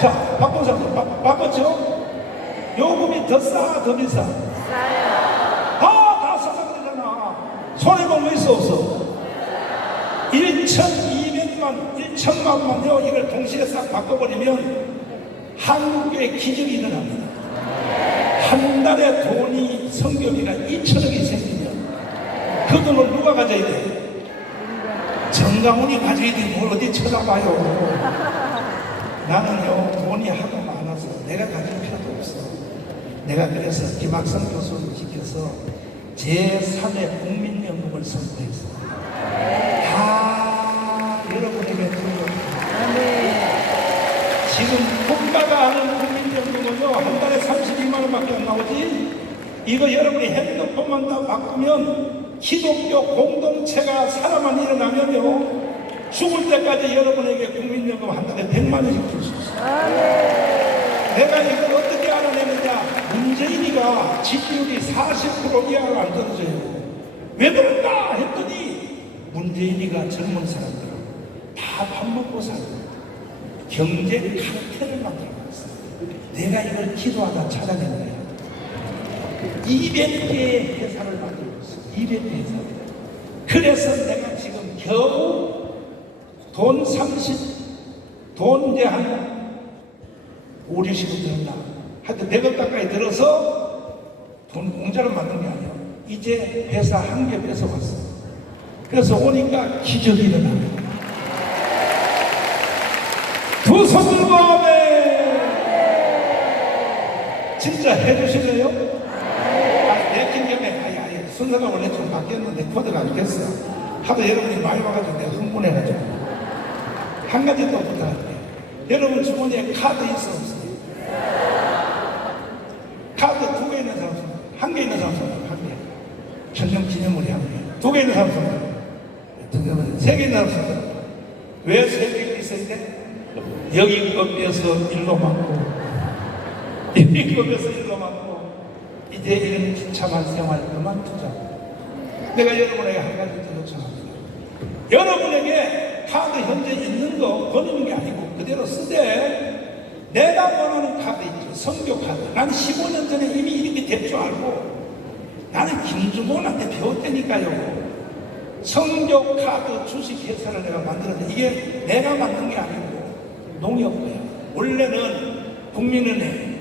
자, 바꾼 사람 바꿨죠? 요금이 더 싸, 더 비싸? 싸요. 다 싸서 그러잖아. 손해본 거 있어, 없어? 1,200만, 이걸 동시에 싹 바꿔버리면 한국의 기적이 일어납니다. 한 달에 돈이 성경이가 2천억이 생기면 그 돈을 누가 가져야 돼? 정강훈이 가져야 돼. 뭘 어디 찾아봐요. 나는요, 돈이 하도 많아서 내가 가질 필요도 없어. 내가 그래서 김학성 교수를 시켜서 제3의 국민연금을 선포했어. 다 여러분에게 드립니다. 지금 국가가 하는 국민연금은요, 한 달에 32만 원밖에 안 나오지? 이거 여러분이 핸드폰만 다 바꾸면 기독교 공동체가 살아만 일어나면요, 죽을 때까지 여러분에게 국민연금 한 달에 100만 원씩 줄 수 있어요. 내가 이걸 어떻게 알아내느냐? 문재인이가 지지율이 40% 이하로 안 떨어져요. 왜 그런가 했더니 문재인이가 젊은 사람들은 다 밥 먹고 살고 경제 카르텔을 만들어놨어. 내가 이걸 기도하다 찾아낸 거야. 200개의 회사를 만들고 있어. 200개 회사. 그래서 내가 지금 겨우 돈 이제 한 5, 60원 들었나? 하여튼 100원 가까이 들어서 돈 공짜로 만든 게 아니야. 이제 회사 한 개 뺏어갔어. 그래서 오니까 기적이 일어나. 두 손 들고 아멘. 진짜 해주실래요? 내 김경에 순서가 원래 좀 바뀌었는데 코드가 안 됐어. 하도 여러분이 많이 와가지고 내가 흥분해가지고. 한 가지 더 부탁할게요. 여러분 주머니에 카드 있어 없어요? 카드 2개 있는 사람 손, 1개 있는 사람 손, 1개. 천년 기념물이 1개. 2개 있는 사람 손, 3개 있는 사람 손. 왜 3개가 있어야 돼? 여기 거 빼서 일로 맞고, 여기 거 빼서 일로 맞고, 이제 이런 비참한 생활 그만두자. 내가 여러분에게 한 가지 더 요청합니다. 여러분에게 카드 현재 있는 거 버리는 게 아니고 그대로 쓰되, 내가 원하는 카드 있죠. 선교 카드. 나는 15년 전에 이미 이렇게 될 줄 알고 나는 김주곤한테 배웠다니까요. 선교 카드 주식 회사를 내가 만들었는데 이게 내가 만든 게 아니고 농협부야. 원래는 국민은행,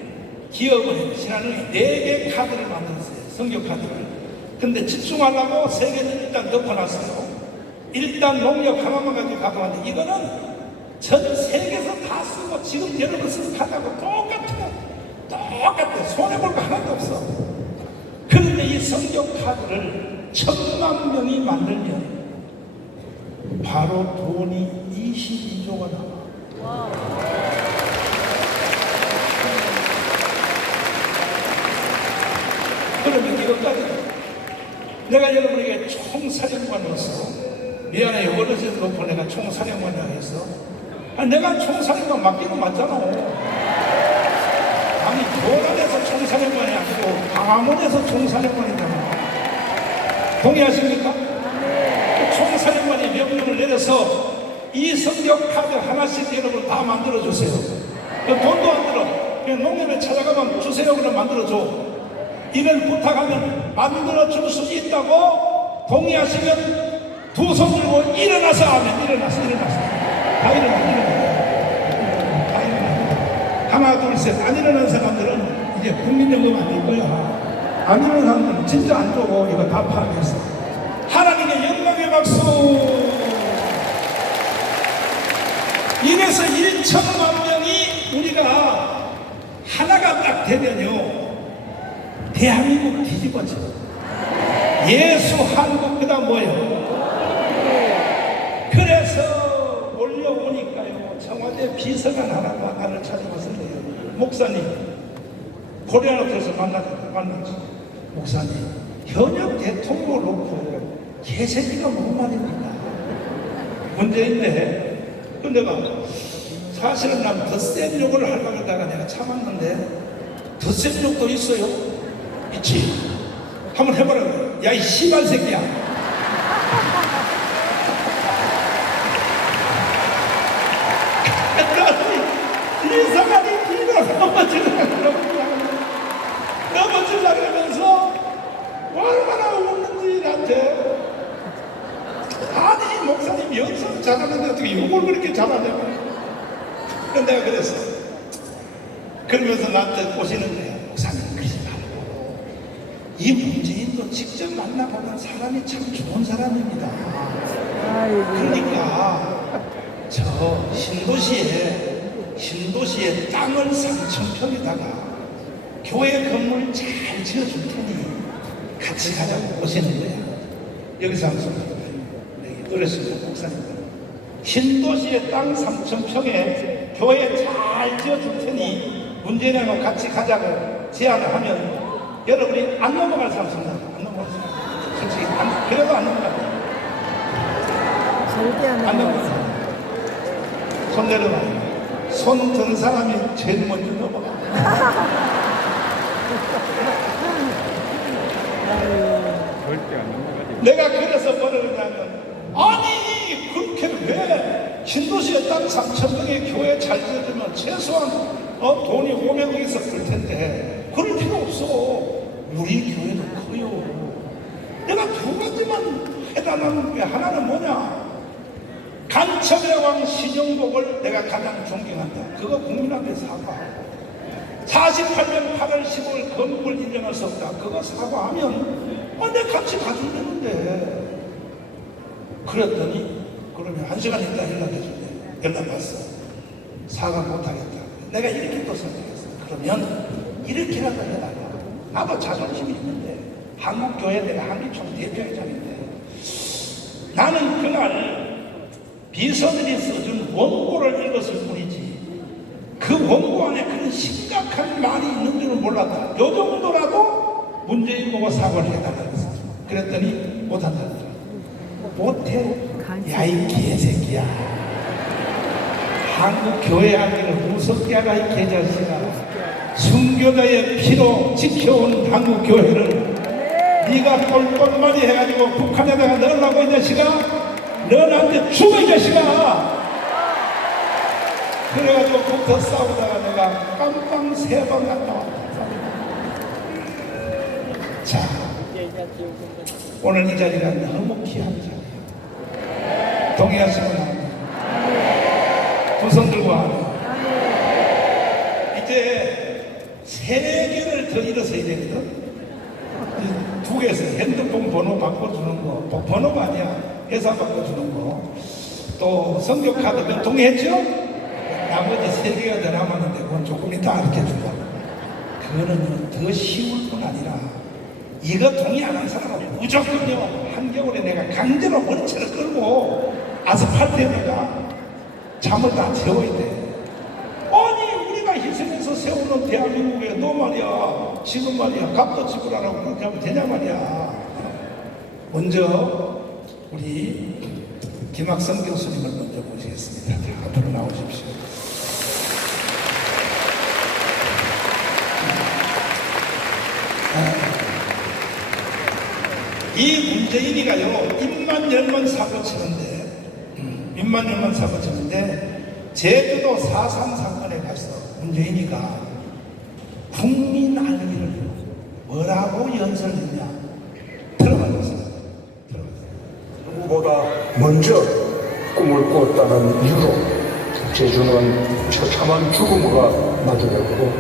기업은 신한은행이 4개 카드를 만들었어요. 성교 카드를. 근데 집중하려고 3개는 일단 덮어놨어요. 일단 농협 하나만 가지고 가져왔는데 이거는 전 세계에서 다 쓰고 지금 여러분 쓰는 카드하고 똑같아요. 손해볼 거 하나도 없어. 그런데 이 성교 카드를 1000만 명이 만들면 바로 돈이 22조가 나와. 그러면 이것까지 내가 여러분에게 총사령관으로서 미안해요. 어렸을 때 놓고 내가 총사령관이라고 했어. 내가 총사령관 맞기는 맞잖아. 아니 도란에서 총사령관이 아니고 광화문에서 총사령관이잖아. 동의하십니까? 총사령관이 명령을 내려서 이 성경 카드 하나씩 여러분 다 만들어주세요. 돈도 안 들어. 그냥 농협에 찾아가면 주세요. 그럼 만들어줘. 이걸 부탁하면 만들어줄 수 있다고 동의하시면 두 손 들고 일어나서 하면 일어나서 다 일어나. 하나 둘 셋 안 일어나는 사람들은 이제 국민연금 안 줄 거야. 안 일어나는 사람들은 진짜 안 주고 이거 다 파악했어. 하나님의 영광의 박수. 이래서 1천만 명이 우리가 하나가 딱 되면요 대한민국 뒤집어져. 예수 한국 그다음 뭐예요? 그래서 올려오니까요 청와대 비서관 하나가 나를 찾아왔는데요. 목사님 코리아노트에서 만났지. 목사님 현역 대통령을 놓고 개새끼가 뭔 말입니까? 문제인데 그 내가 사실은 난 더 센 욕을 하려고 하다가 내가 참았는데 더 센 욕도 있어요. 있지. 한번 해보라고. 야 이 씨발 새끼야. 이상하게 뒤로 넘어지려고 하면서 얼마나 웃는지 나한테. 아니 목사님 연습 잘하는데 어떻게 욕을 그렇게 잘하냐고. 그런데 내가 그랬어. 그러면서 나한테 오시는데 목사님 그러지 말고 이 문재인도 직접 만나보면 사람이 참 좋은 사람입니다. 그러니까 저 신도시에 땅을 3,000평에다가 교회 건물 잘 지어줄 테니 같이 가자고 오시는 거야. 여기서 한번 소개해요. 어렸을 때 목사님 신도시에 땅 3,000평에 교회 잘 지어줄 테니 문재인하고 같이 가자고 제안을 하면 여러분이 안 넘어갈 사람 없습니다. 안 넘어갈 사람. 솔직히 그래도 안 넘어가요. 절대 안 넘어가요. 손 내려놔요. 손 든 사람이 제일 먼저 넘어가. 내가 그래서 뭐를 하냐면 아니 그렇게 왜 신도시에 땅 3,000평의 교회 잘 지어주면 최소한 돈이 500억 있었을 텐데 그럴 필요 없어. 우리 교회도 커요. 내가 두 가지만 해달라는 게 하나는 뭐냐. 간첩의 왕 신영복을 내가 가장 존경한다. 그거 국민 앞에 사과하고 48년 8월 15일 건국을 인정할 수 없다. 그거 사과하면 내가 같이 가주려는데. 그랬더니 그러면 1시간 있다 연락해준대. 연락 왔어. 사과 못하겠다. 내가 이렇게 또 생각했어. 그러면 이렇게라도 해달라. 나도 자존심이 있는데 한국교회 내가 한기총 대표회장인데 나는 그날 비서들이 써준 원고를 읽었을 뿐이지 그 원고 안에 그런 심각한 말이 있는 줄은 몰랐다. 요 정도라도 문재인 보고 사과를 해달라고 했어. 그랬더니 못한다더라. 못해. 야 이 개새끼야. 한국 교회 하기를 무섭게 하라 이 개자식아. 순교자의 피로 지켜온 한국 교회를 네가 똘똘마리 해가지고 북한에다가 넣으려고 이 자식아. 너 나한테 죽어 이 자식아. 그래가지고 붙어 싸우다가 내가 깜빵 3번 갔다 왔다. 자 오늘 이 자리가 너무 귀한 자리야. 동의하시면 합니다. 두 손 들고 하는 이제 새 더 일어서야 되거든. 두 개에서 핸드폰 번호 바꿔주는 거, 번호가 아니야. 회사 바꿔주는 거. 또 성적카드 동의했죠? 나머지 3개가 더 남았는데 그건 조금 이따 알려준다. 그거는 더 쉬울 뿐 아니라 이거 동의 안 한 사람은 무조건요 한겨울에 내가 강제로 원체를 끌고 아스팔트에다가 잠을 다 재워야 돼. 아니 우리가 희생해서 세우는 대한민국에 너 말이야 지금 말이야 값도 지불하라고 그렇게 하면 되냐 말이야. 먼저 우리 김학성 교수님을 먼저 모시겠습니다. 앞으로 나오십시오. 이 문재인이가요 입만 열면 사고 치는데 제주도 4.3 사건에 가서 문재인이가 국민 알기를 뭐라고 연설했냐 들어봐주세요. 누구보다 먼저 꿈을 꾸었다는 이유로 제주는 처참한 죽음과 마주했고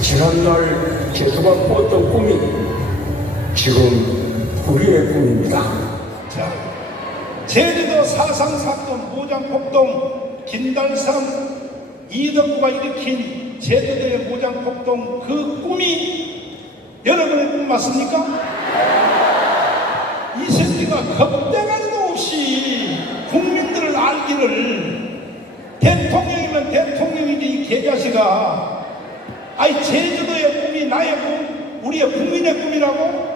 지난날 제주가 꾸었던 꿈이 지금 우리의 꿈입니다. 자, 제주도 4.3 사건 모장폭동 김달삼 이덕구가 일으킨 제주도의 모장폭동 그 꿈이 여러분의 꿈 맞습니까? 이 새끼가 겁대가리도 없이 국민들을 알기를 대통령이면 대통령이지 이 개자식아. 아이 제주도의 꿈이 나의 꿈 우리의 국민의 꿈이라고?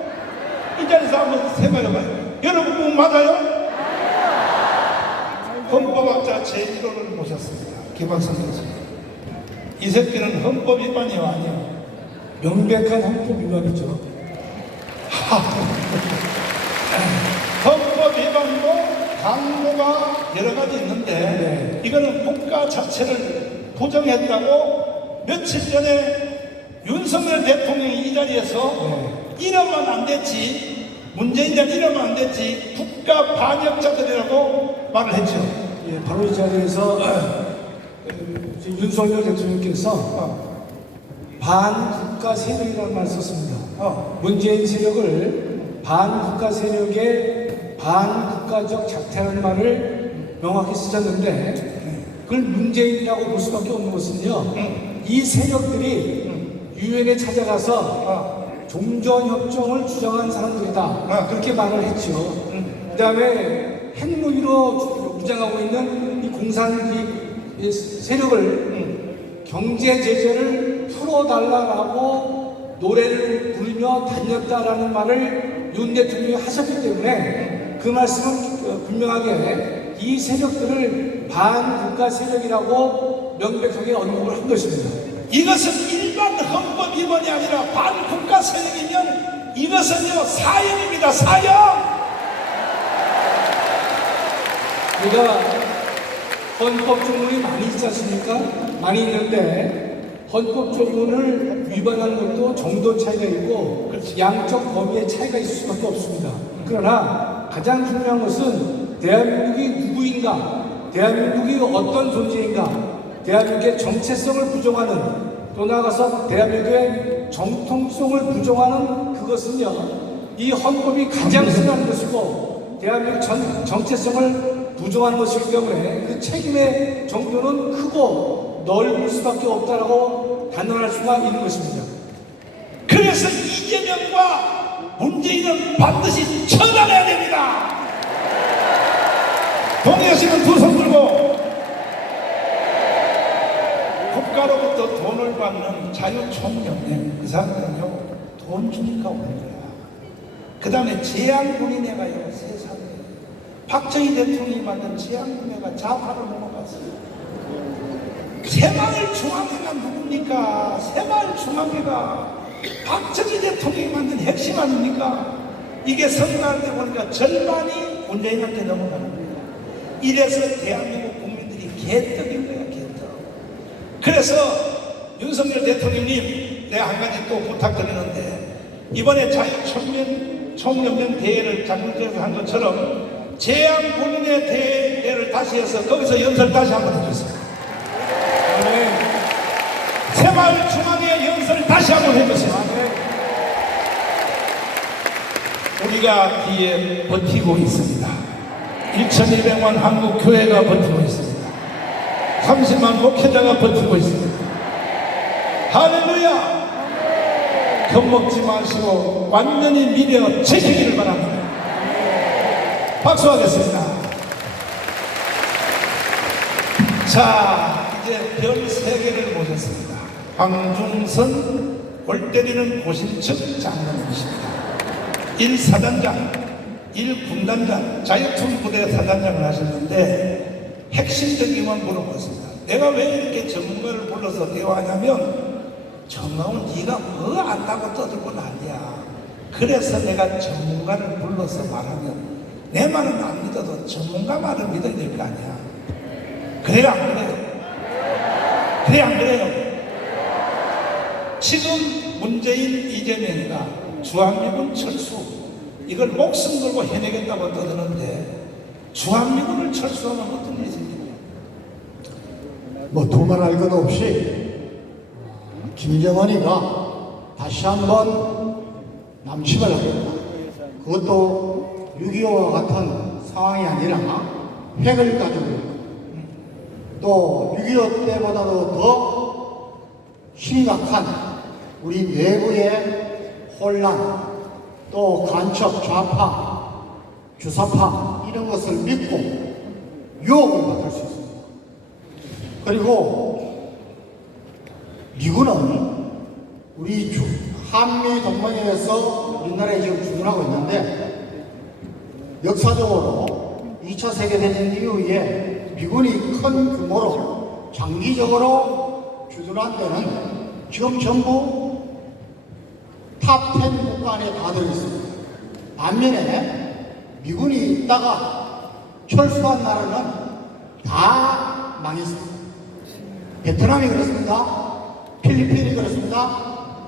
이 자리에서 한번 생각해봐요. 여러분 꿈 맞아요? 헌법학자 제주도를 모셨습니다. 김학성 교수. 이 새끼는 헌법 위반이요 아니요? 명백한 헌법 위반이죠. 헌법 위반도 강도가 여러 가지 있는데 이거는 국가 자체를 부정했다고 며칠 전에 윤석열 대통령이 이 자리에서 이러면 안 됐지 문재인은 이러면 안 됐지 국가 반역자들이라고 말을 했죠. 예, 바로 이 자리에서 윤석열 대통령께서 반국가 세력이라는 말을 썼습니다. 문재인 세력을 반국가 세력의 반국가적 작태라는 말을 명확히 쓰셨는데 그걸 문재인이라고 볼 수밖에 없는 것은요. 이 세력들이 유엔에 찾아가서 종전협정을 주장한 사람들이다. 그렇게 말을 했죠. 그 다음에 핵무기로 무장하고 있는 이 공산 세력을 경제 제재를 풀어달라고 노래를 부르며 다녔다라는 말을 윤 대통령이 하셨기 때문에 그 말씀은 분명하게 이 세력들을 반국가 세력이라고 명백하게 언급을 한 것입니다. 이것은 일반 헌법 위반이 아니라 반국가 세력이면 이것은요 사형입니다. 사형. 우리가 헌법 조문이 많이 있지 않습니까? 많이 있는데 헌법 조문을 위반하는 것도 정도 차이가 있고 양적 범위의 차이가 있을 수밖에 없습니다. 그러나 가장 중요한 것은 대한민국이 누구인가, 대한민국이 어떤 존재인가, 대한민국의 정체성을 부정하는, 또 나아가서 대한민국의 정통성을 부정하는 그것은요, 이 헌법이 가장 심한 것이고 대한민국 정체성을 부정하는 것이기 때문에 그 책임의 정도는 크고 넓을 수밖에 없다라고 단언할 수가 있는 것입니다. 그래서 이재명과 문재인은 반드시 처단해야 됩니다. 동의하시는 두 손 들고. 국가로부터 돈을 받는 자유총연맹 그 사람들은요 돈 주니까 오는 거야. 그 다음에 재앙군인회가요 세상에 박정희 대통령이 만든 재앙군인회가 좌파로 넘어갔어요. 새마을중앙회가 누굽니까? 새마을중앙회가 박정희 대통령이 만든 핵심 아닙니까? 이게 선거할 때 보니까 절반이 문재인한테 넘어가는 거예요. 이래서 대한민국 국민들이 개떡인 거야, 개떡. 그래서 윤석열 대통령님, 내가 한 가지 또 부탁드리는데 이번에 자유총연맹 대회를 작년에 한 것처럼 재앙군인의 대회를 다시 해서 거기서 연설 다시 한번 해주세요. 새마을중앙회 연설 다시 한번 해보세요. 우리가 뒤에 버티고 있습니다. 1,200만 한국 교회가 버티고 있습니다. 30만 목회자가 버티고 있습니다. 할렐루야! 겁먹지 마시고 완전히 믿어 지키기를 바랍니다. 박수하겠습니다. 자, 이제 별 3개를 모셨습니다. 황중선 골 때리는 고신척 장로님이십니다. 1사단장, 1군단장, 자유투 부대 사단장을 하셨는데 핵심적인만 물어봤습니다. 내가 왜 이렇게 전문가를 불러서 대화하냐면 정강훈 네가 뭐 안다고 떠들고 난리야. 그래서 내가 전문가를 불러서 말하면 내 말은 안 믿어도 전문가 말을 믿어야 될 거 아니야. 그래요 안 그래요? 그래요 안 그래요? 지금 문재인 이재명이가 주한미군 철수 이걸 목숨 걸고 해내겠다고 떠드는데 주한미군을 철수하면 어떤 일이 생깁니까? 뭐 두말할 것 없이 김정은이가 다시 한번 남침을 하겠다. 그것도 6.25와 같은 상황이 아니라 핵을 가지고 있고 또 6.25 때보다도 더 심각한 우리 내부의 혼란 또 간첩, 좌파, 주사파 이런 것을 믿고 유혹을 받을 수 있습니다. 그리고 미군은 우리 한미 동맹에서 우리나라에 지금 주둔하고 있는데 역사적으로 2차 세계대전 이후에 미군이 큰 규모로 장기적으로 주둔한 데는 지금 전부 탑10 국가 안에 다 들어있습니다. 반면에 미군이 있다가 철수한 나라는 다 망했습니다. 베트남이 그렇습니다. 필리핀이 그렇습니다.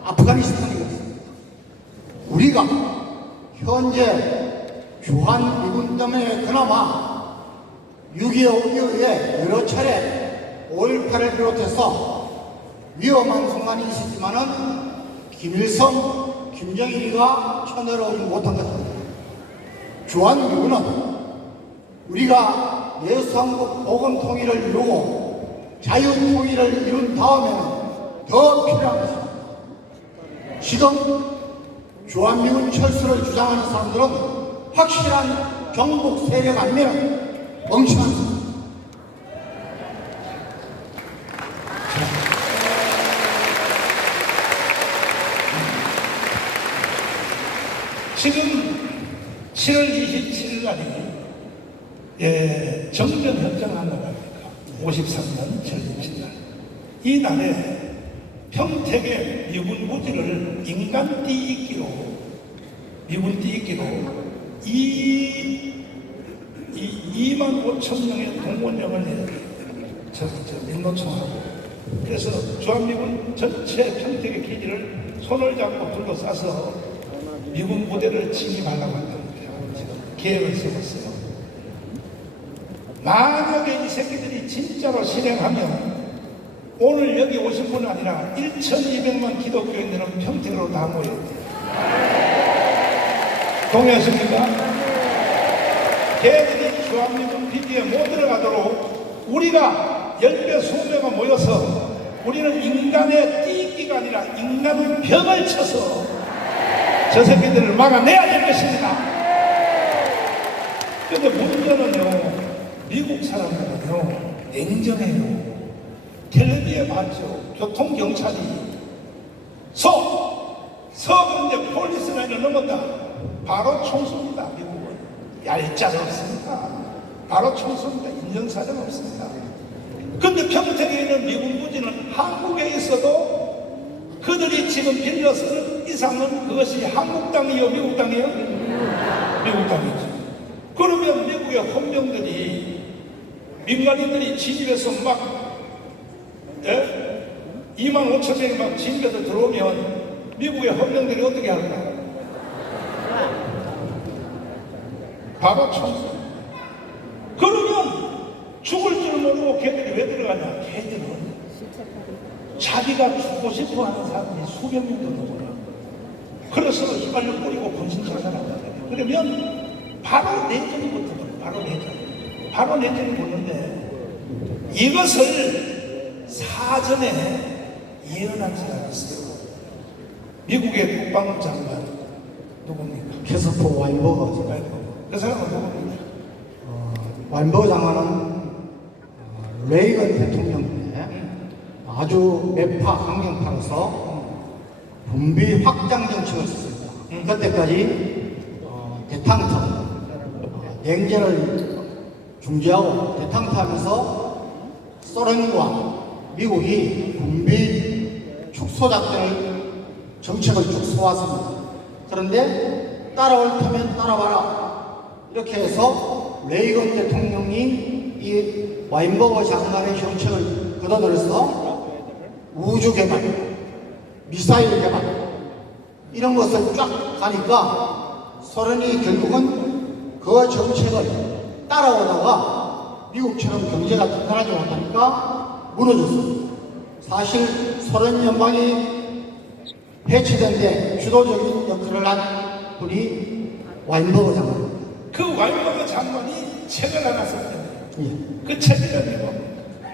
아프가니스탄이 그렇습니다. 우리가 현재 주한미군 때문에 그나마 6.25 이후에 여러 차례 5.18을 비롯해서 위험한 순간이 있었지만은 김일성, 김정일이가 쳐내려오지 못한 것입니다. 주한미군은 우리가 예수한국 복음통일을 이루고 자유통일을 이룬 다음에는 더 필요한 것입니다. 지금 주한미군 철수를 주장하는 사람들은 확실한 정복 세력 아니면 멍청한 사람. 지금 7월 27일 날이 정전협정 하나가 53년 7월 27일 날. 이 날에 평택의 미군 부지를 인간 띠익기로 미군 띠익기로 2만 5천 명의 동원령을 민노총하고 그래서 주한미군 전체 평택의 기지를 손을 잡고 둘러싸서 미군 부대를 진입하려고 한다고 지금 계획을 세웠어요. 만약에 이 새끼들이 진짜로 실행하면 오늘 여기 오신 분 아니라 1,200만 기독교인들은 평택으로 다 모여야 돼요. 동의하십니까? 걔들이 주한미군 비디에 못 들어가도록 우리가 10배, 20배가 모여서 우리는 인간의 띠기가 아니라 인간의 벽을 쳐서 저 새끼들을 막아내야 될 것입니다. 근데 문제는요, 미국 사람들은요, 냉정해요. 텔레비에 봤죠. 교통경찰이 그런데 폴리스 라인을 넘었다. 바로 총수입니다. 미국은 얄짤 없습니다. 바로 총수입니다. 인정사정 없습니다. 근데 평택에 있는 미군 부지는 한국에 있어도 그들이 지금 빌려 쓰는 이상은 그것이 한국 땅이요, 미국 땅이요? 미국 땅이죠. 그러면 미국의 헌병들이 민간인들이 진입해서 막 2만 5천 명이 막 진입해서 들어오면 미국의 헌병들이 어떻게 할까? 바로 총수. 그러면 죽을 줄 모르고 걔들이 왜 들어가냐? 걔들은 자기가 죽고 싶어 하는 사람이 수백 명도 넘어요. 그래서 휘발유 뿌리고 본신자살한다. 그러면 바로 내전이 붙어버려요. 바로 내전이 붙는데 이것을 사전에 예언한 사람이 있어요. 미국의 국방부 장관 누굽니까? 캐스퍼 와인버거. 그 사람은 누굽니까? 와인버거 장관은 레이건 대통령 때 아주 매파 강경파로서 분비 확장 정책을 썼습니다. 그때까지 대탕터, 냉전을 중지하고 대탕터하면서 소련과 미국이 분비 축소 작전을 정책을 쭉 써왔습니다. 그런데 따라올 테면 따라와라 이렇게 해서 레이건 대통령이 이 와인버거 장관의 정책을 걷어들여서 우주 개발, 미사일 개발 이런 것을 쫙 가니까 소련이 결국은 그 정책을 따라오다가 미국처럼 경제가 단단하지 못하니까 무너졌습니다. 사실 소련 연방이 해체된 데 주도적인 역할을 한 분이 와인버거 장관입니다. 그 와인버거 장관이 책을 하나 썼는데 예. 그 책이 뭡니까?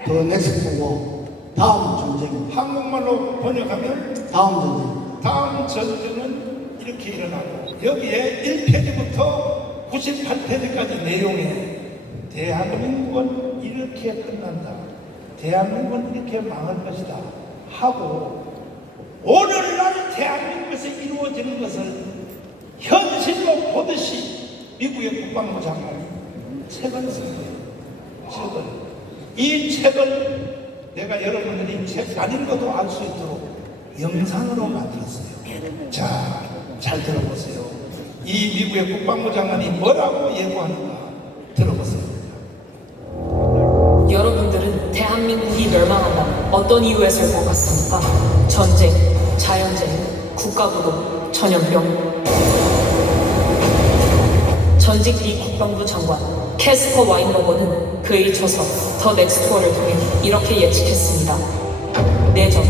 더 넥스트 워, 다음 전쟁, 한국말로 번역하면 다음 전쟁. 다음 전쟁은 이렇게 일어나고 여기에 1페이지부터 98페이지까지 내용에 대한민국은 이렇게 끝난다. 대한민국은 이렇게 망할 것이다. 하고 오늘날 대한민국에서 이루어지는 것을 현실로 보듯이 미국의 국방부 장관이 책을 썼어요. 이 책을 내가 여러분들이 책 안 읽어도 알 수 있도록 영상으로 만들었어요. 자, 잘 들어보세요. 이 미국의 국방부 장관이 뭐라고 예고하는가 들어보세요. 여러분들은 대한민국이 멸망한다면 어떤 이유에서일 것 같습니까? 전쟁, 자연재해, 국가부도, 전염병. 전직 미 국방부 장관 캐스퍼 와인버거는 그의 저서 더 넥스트 워를 통해 이렇게 예측했습니다. 내전,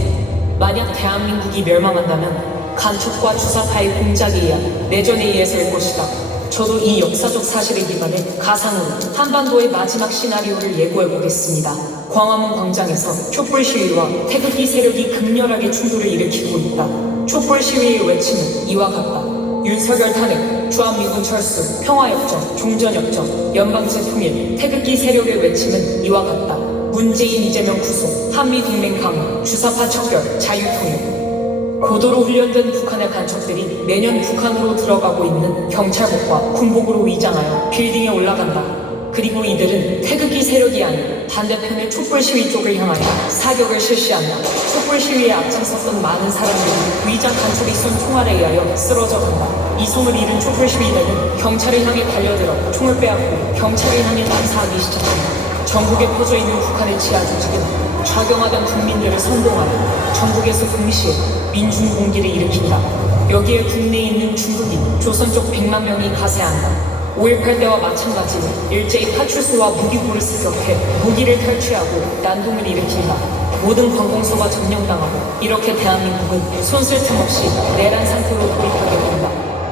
만약 대한민국이 멸망한다면 간첩과 주사파의 공작에 의한 내전에 의해서일 것이다. 저도 이 역사적 사실에 기반해 가상으로 한반도의 마지막 시나리오를 예고해보겠습니다. 광화문 광장에서 촛불 시위와 태극기 세력이 극렬하게 충돌을 일으키고 있다. 촛불 시위의 외침은 이와 같다. 윤석열 탄핵, 주한미군 철수, 평화협정, 종전협정, 연방제 통일, 태극기 세력의 외침은 이와 같다. 문재인, 이재명 구속, 한미동맹 강화, 주사파 척결, 자유통일. 고도로 훈련된 북한의 간첩들이 매년 북한으로 들어가고 있는 경찰복과 군복으로 위장하여 빌딩에 올라간다. 그리고 이들은 태극기 세력이 아닌 반대편의 촛불 시위 쪽을 향하여 사격을 실시한다. 촛불 시위에 앞장섰던 많은 사람들이 위장 간첩이 쏜 총알에 의하여 쓰러져 간다. 이송을 잃은 촛불 시위대는 경찰을 향해 달려들어 총을 빼앗고 경찰을 향해 난사하기 시작한다. 전국에 퍼져있는 북한의 지하 조직은 좌경하던 국민들을 선동하여 전국에서 동시에 민중공기를 일으킨다. 여기에 국내에 있는 중국인, 조선족 100만 명이 가세한다. 5.18 때와 마찬가지로 일제히 파출소와 무기고를 습격해 무기를 탈취하고 난동을 일으킨다. 모든 관공서가 점령당하고 이렇게 대한민국은 손쓸 틈 없이 내란 상태로 돌입하게 된다.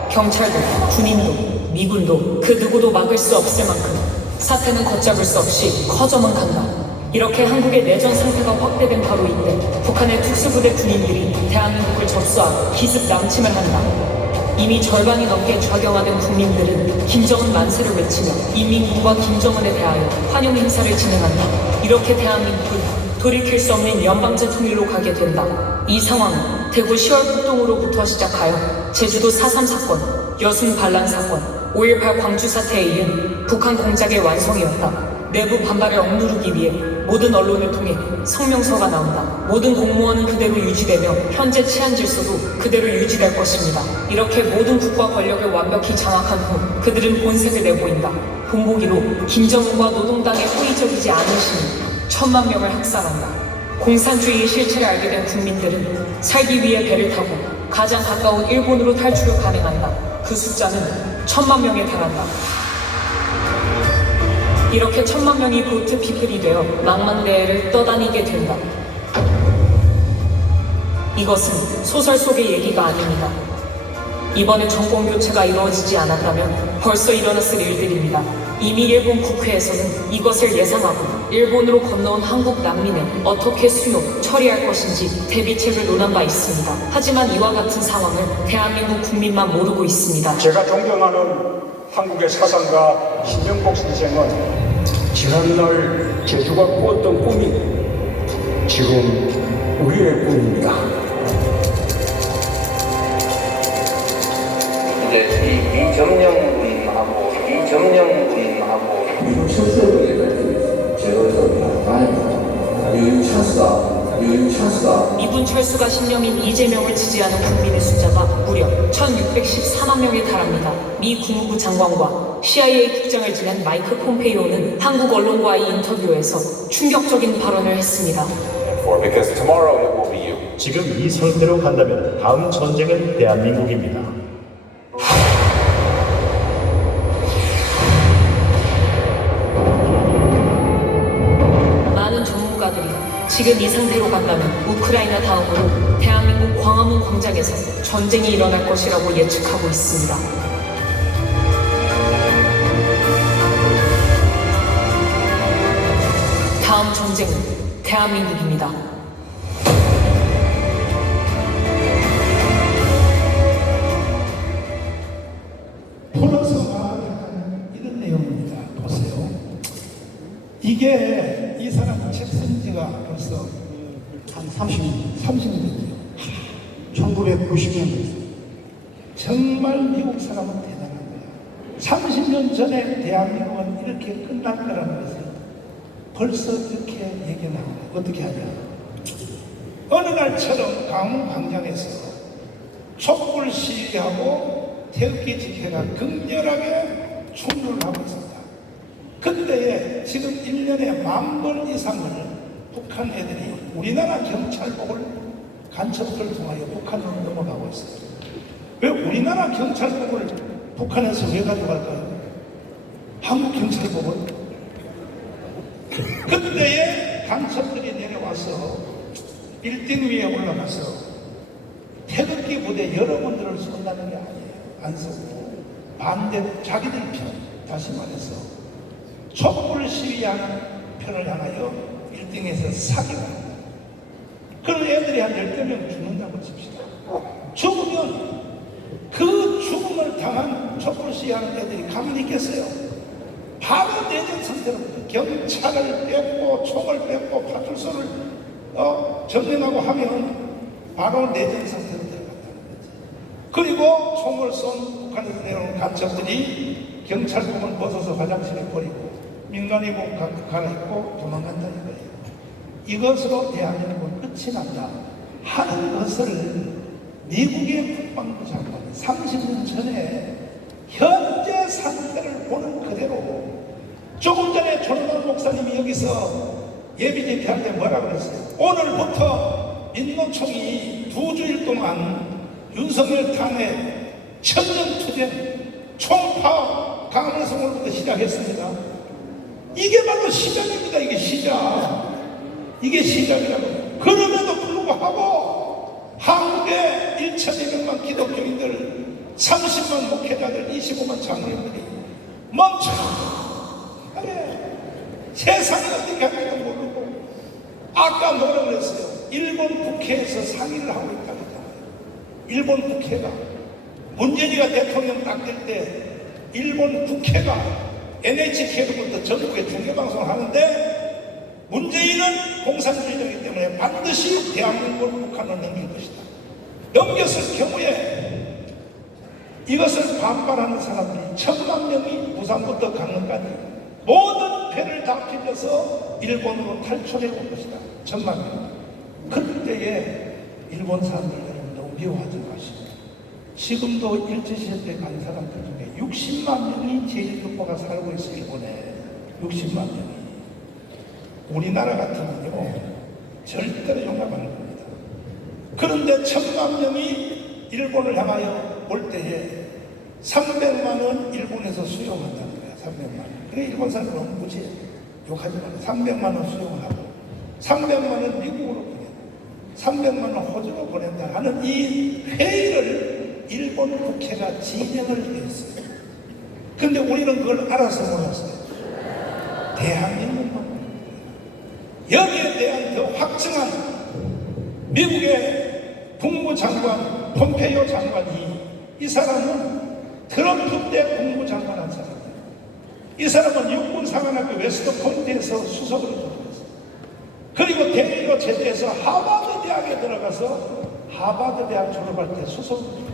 경찰도, 군인도, 미군도 그 누구도 막을 수 없을 만큼 사태는 걷잡을 수 없이 커져만 간다. 이렇게 한국의 내전 상태가 확대된 바로 이때 북한의 특수부대 군인들이 대한민국을 접수하고 기습 남침을 한다. 이미 절반이 넘게 좌경화된 국민들은 김정은 만세를 외치며 인민군과 김정은에 대하여 환영 행사를 진행한다. 이렇게 대한민국은 돌이킬 수 없는 연방제 통일로 가게 된다. 이 상황은 대구 10월 폭동으로부터 시작하여 제주도 4.3 사건, 여순 반란 사건, 5.18 광주 사태에 이은 북한 공작의 완성이었다. 내부 반발을 억누르기 위해 모든 언론을 통해 성명서가 나온다. 모든 공무원은 그대로 유지되며 현재 치안 질서도 그대로 유지될 것입니다. 이렇게 모든 국가 권력을 완벽히 장악한 후 그들은 본색을 내보인다. 본보기로 김정은과 노동당에 호의적이지 않은 시민 1000만 명을 학살한다. 공산주의의 실체를 알게 된 국민들은 살기 위해 배를 타고 가장 가까운 일본으로 탈출을 감행한다. 그 숫자는 1000만 명에 달한다. 이렇게 1000만 명이 보트 피플이 되어 망망대해를 떠다니게 된다. 이것은 소설 속의 얘기가 아닙니다. 이번에 정권 교체가 이루어지지 않았다면 벌써 일어났을 일들입니다. 이미 일본 국회에서는 이것을 예상하고 일본으로 건너온 한국 난민을 어떻게 수용, 처리할 것인지 대비책을 논한 바 있습니다. 하지만 이와 같은 상황을 대한민국 국민만 모르고 있습니다. 제가 존경하는 한국의 사상가 신영복 선생은 지난날 제주가 꾸었던 꿈이 지금 우리의 꿈입니다. 이제 이 이정영군하고 미국 철수를 얘기했지. 제가 다행이다. 여기 찬스다. 이분 철수가 신념인 이재명을 지지하는 국민의 숫자가 무려 1614만 명에 달합니다. 미 국무부 장관과 CIA 국장을 지낸 마이크 폼페이오는 한국 언론과의 인터뷰에서 충격적인 발언을 했습니다. Because tomorrow it will be you. 지금 이 상태로 간다면 다음 전쟁은 대한민국입니다. 많은 전문가들이 지금 이 상태로 간다면 우크라이나 다음으로 대한민국 광화문 광장에서 전쟁이 일어날 것이라고 예측하고 있습니다. 다음 전쟁은 대한민국입니다. 풀어서 말하는 이런 내용입니다. 보세요. 이게 이 사람 책 쓴 지가 벌써 한 30년, 30년 됐죠. 1990년. 정말 미국 사람은 대단한 거야. 30년 전에 대한민국은 이렇게 끝날 거라는 것을 벌써 이렇게 얘기를 하는 거야. 어떻게 하냐. 어느 날처럼 강원 광장에서 촛불 시위하고 태극기 집회가 극렬하게 충돌을 하고 있습니다. 그때에 지금 1년에 10,000번 이상을 북한 애들이 우리나라 경찰복을 간첩을 통하여 북한으로 넘어가고 있어요. 왜 우리나라 경찰복을 북한에서 왜 가져갈까요? 한국 경찰복을? 그때에 간첩들이 내려와서 빌딩 위에 올라가서 태극기 부대 여러분들을 쏜다는 게 아니에요. 안 쏘고 반대 자기들 편, 다시 말해서 촛불 시위하는 편을 향하여 빌딩에서 사기를 합니다. 그런 애들이 한 10여 명 죽는다고 칩시다. 죽으면 그 죽음을 당한 촛불 시위하는 애들이 가만히 있겠어요? 바로 내전 상태로 경찰을 뺏고 총을 뺏고 파출소를 점령하고 하면 바로 내전 상태로 들어간다는 거지. 그리고 총을 쏜 북한에서 내려온 간첩들이 경찰복을 벗어서 화장실에 버리고 민간인복 갈아입고 도망간다 이거예요. 이것으로 대한민국은 끝이 난다 하는 것을 미국의 국방부 장관이 30년 전에 현재 상태를 보는 그대로 조금 전에 조르단 목사님이 여기서 예비 집회할 때 뭐라 그랬어요? 오늘부터 민노총이 2주일 동안 윤석열 탄핵 천년투쟁 총파업 강화문성으로부터 시작했습니다. 이게 바로 시작입니다. 이게 시작. 이게 시작이라고요. 그럼에도 불구하고 한국의 1,200만 기독교인들 30만 목회자들 25만 장로님들이 멈춰하게 세상이 어떻게 하는지도 모르고 아까 뭐라고 그랬어요? 일본 국회에서 상의를 하고 있다고 했잖아요. 일본 국회가 문재인이가 대통령 딱 될 때 일본 국회가 NHK로부터 전국에 중계방송을 하는데 문재인은 공산주의자이기 때문에 반드시 대한민국을 북한으로 넘길 것이다. 넘겼을 경우에 이것을 반발하는 사람들이 1,000만 명이 부산부터 강릉까지 모든 배를 다 빌려서 일본으로 탈출해 올 것이다. 1,000만 명. 그때에 일본 사람들 너무 미워하지 마시고 지금도 일제시대 때 간 사람들 중에 60만 명이 제1교포가 살고 있어요. 일본에 60만 명이. 우리나라 같으면요 절대로 용납하는 겁니다. 그런데 1,000만 명이 일본을 향하여 올 때에 300만 원 일본에서 수용한다는 거야. 300만 원. 그래 일본 사람은 너무 무지해. 욕하지 말고 300만 원 수용을 하고 300만 원 미국으로 보내. 300만 원 호주로 보낸다 하는 이 회의를 일본 국회가 진행을 했어요. 근데 우리는 그걸 알아서 몰랐어요. 대한민국만. 여기에 대한 더 확증한 미국의 국무장관 폼페이오 장관이, 이 사람은 트럼프 때 국무장관 한 사람이에요. 이 사람은 육군사관학교 웨스트포인트에서 수석으로 졸업했어요. 그리고 대리로 제대해서 하버드 대학에 들어가서 하버드 대학 졸업할 때 수석으로 졸업했어요.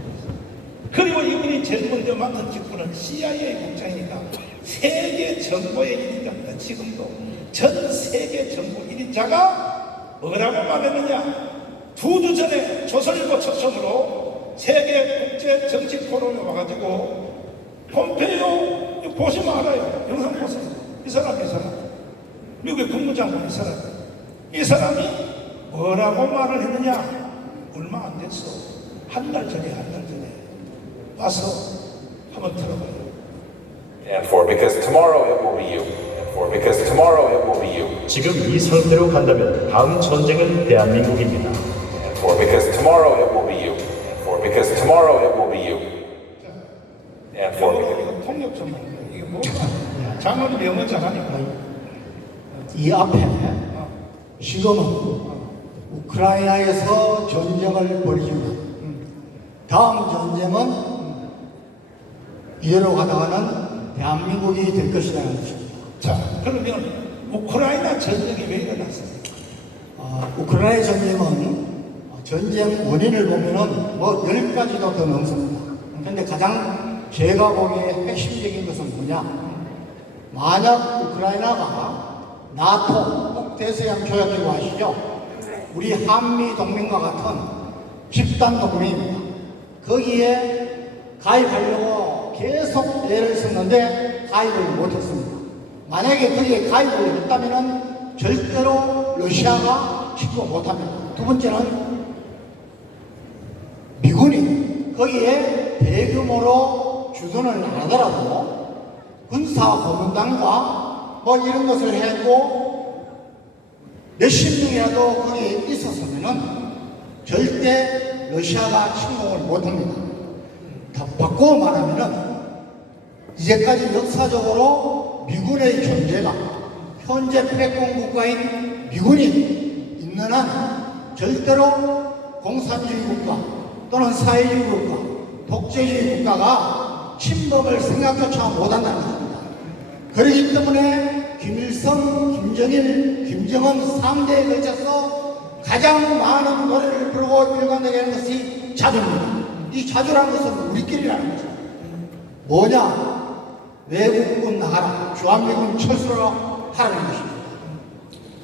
그리고 이분이 제일 먼저 맡은 직분은 CIA 국장이니까 세계 정보의 1인자입니다. 지금도 전 세계 정보 1인자가 뭐라고 말했느냐. 2주 전에 조선일보 초청으로 세계 국제 정치 포럼에 와가지고 폼페이오 보시면 알아요. 영상 보세요. 이 사람 미국의 국무장관 이 사람이 뭐라고 말을 했느냐. 얼마 안 됐어. 한 달 전에 와서 한번 들어봐요. And for because tomorrow it will be you. And for because tomorrow it will be you. 지금 이 상태로 간다면 다음 전쟁은 대한민국입니다. And for because tomorrow it will be you. And for because tomorrow it will be you. And for 이거 통역 좀 하는 거예요. 이게 뭐가 장은 영어 잘하니까. 이 앞에 지금은 우크라이나에서 전쟁을 벌이지만 다음 전쟁은 이대로 가다가는 대한민국이 될 것이라는 것입니다. 자, 그러면 우크라이나 전쟁이 왜 일어났습니까? 우크라이나 전쟁은 전쟁 원인을 보면은 뭐 10가지도 더 넘습니다. 그런데 가장 제가 보기에 핵심적인 것은 뭐냐? 만약 우크라이나가 나토 북대서양 조약기구 아시죠? 우리 한미 동맹과 같은 집단 동맹입니다. 거기에 가입하려고 계속 애를 썼는데 가입을 못했습니다. 만약에 거기에 가입을 했다면 절대로 러시아가 침공 못합니다. 두 번째는 미군이 거기에 대규모로 주둔을 안 하더라도 군사 고문단과 뭐 이런 것을 해고 몇십 명이라도 거기에 있었으면은 절대 러시아가 침공을 못합니다. 더 바꿔 말하면은 이제까지 역사적으로 미군의 존재가 현재 패권 국가인 미군이 있는 한 절대로 공산주의 국가 또는 사회주의 국가, 독재주의 국가가 침범을 생각조차 못한다는 겁니다. 그렇기 때문에 김일성, 김정일, 김정은 3대에 걸쳐서 가장 많은 노래를 부르고 일관되게 하는 것이 자주입니다. 이 자주라는 것은 우리끼리라는 거죠. 뭐냐? 외국군 나가라. 주한미군 철수로 하라는 것입니다.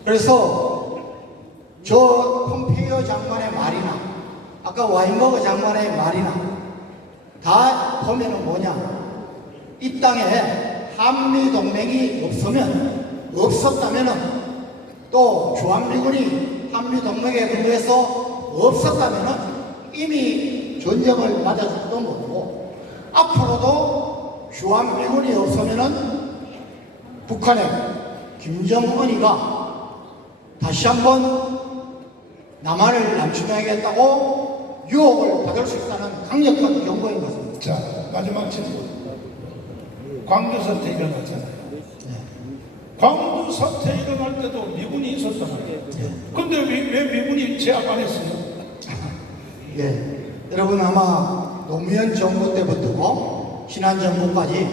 그래서 저 폼페이오 장관의 말이나 아까 와인버그 장관의 말이나 다 보면은 뭐냐? 이 땅에 한미 동맹이 없었다면은 또 주한미군이 한미 동맹에 근거해서 없었다면은 이미 전쟁을 맞았을지도 모르고 앞으로도 주한미군이 없으면은 북한의 김정은이가 다시 한번 남한을 남침해야겠다고 유혹을 받을 수 있다는 강력한 경고인 것입니다. 자, 마지막 질문. 광주 사태 일어났잖아요. 광주 사태 일어날 때도 미군이 있었잖아요. 근데 왜 미군이 제압 안 했어요? 예, 여러분 아마 노무현 정부 때부터 지난 정부까지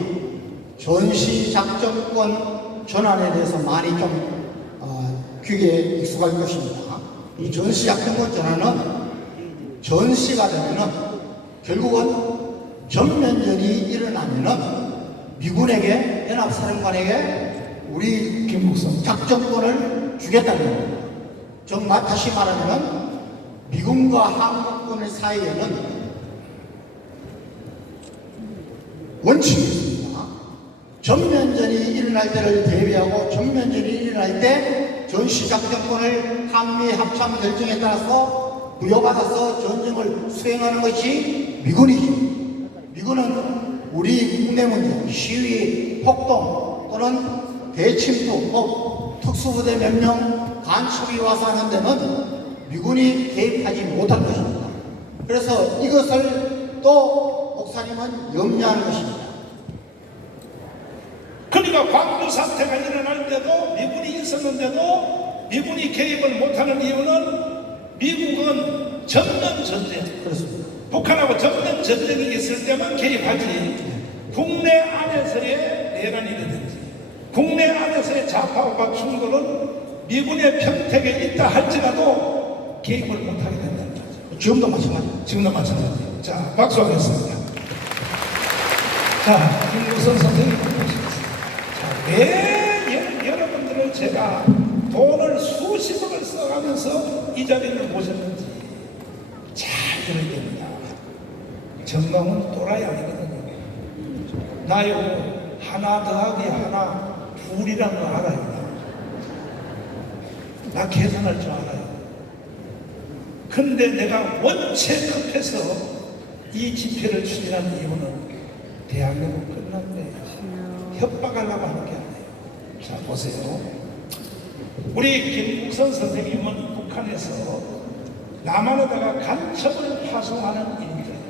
전시작전권 전환에 대해서 많이 좀 귀에 익숙할 것입니다. 이 전시작전권 전환은 전시가 되면은 결국은 전면전이 일어나면은 미군에게 연합사령관에게 우리 김북성 작전권을 주겠다는 겁니다. 다시 말하면은 미군과 한국군 사이에는 원칙이 있습니다. 전면전이 일어날 때를 대비하고 전면전이 일어날 때 전시작전권을 한미 합참 결정에 따라서 부여받아서 전쟁을 수행하는 것이 미군이지. 미군은 우리 국내 문제, 시위, 폭동 또는 대침투, 특수부대 몇 명 간첩이 와서 하는 데는 미군이 개입하지 못할 것입니다. 그래서 이것을 또 목사님은 염려하는 것입니다. 그러니까 광주 사태가 일어날 때도 미군이 있었는데도 미군이 개입을 못하는 이유는 미국은 전면 전쟁, 그렇습니다. 북한하고 전면 전쟁이 있을 때만 개입하지 국내 안에서의 내란이라든지 국내 안에서의 좌파우파 충돌은 미군의 평택에 있다 할지라도 개입을 못하게 된다는 거죠. 지금도 마찬가지입니다. 지금도 마찬가지입니다. 자, 박수하겠습니다. 자, 김구선 선생님 모시겠습니다. 자, 왜 여러분들을 제가 돈을 수십억을 써가면서 이 자리를 모셨는지 잘 들어야 됩니다. 정강은 또라이 아니거든요. 나요, 하나 더하기 하나, 둘이라는 거 알아요. 나 계산할 줄 알아요. 근데 내가 원체 급해서 이 집회를 추진한 이유는 대한민국 끝났네. 협박하려고 하는 게 아니에요. 자, 보세요. 우리 김국선 선생님은 북한에서 남한에다가 간첩을 파송하는 인재예요.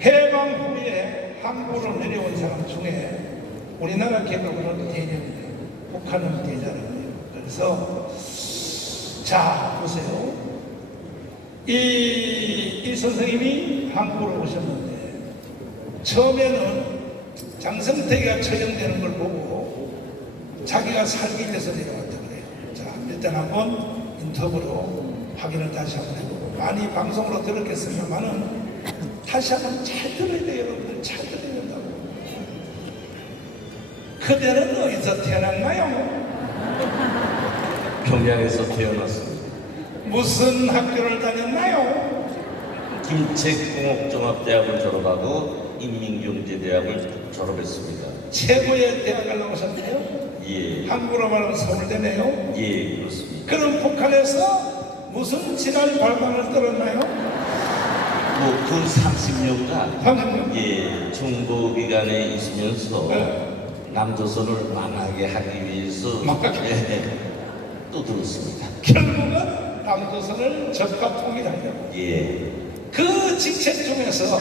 해방 후에 한국으로 내려온 사람 중에 우리나라 개혁으로는 대년이에요. 북한은 대자라고요. 그래서 자, 보세요. 이 선생님이 한국으로 오셨는데 처음에는 장성택이가 처형되는 걸 보고 자기가 살기 위해서 내려왔다 그래요. 자, 일단 한번 인터뷰로 확인을 다시 한번 해보고 많이 방송으로 들었겠습니다만은 다시 한번 잘 들어야 돼요. 여러분들 잘 들어야 된다고. 그대는 어디서 태어났나요? 평양에서 태어났습니다. 무슨 학교를 다녔나요? 김책공업종합대학을 졸업하고 인민경제대학을 졸업했습니다. 최고의 대학을 나오셨네요? 예. 한국으로 말하면 서울대네요? 예, 그렇습니다. 그럼 북한에서 무슨 진할 발광을 떨었나요? 그 30년간 30년? 예, 정보기관에 있으면서 네. 남조선을 망하게 하기 위해서 또 들었습니다. 결국은 남조선을 적과 통일하려고. 예. 그 직책 중에서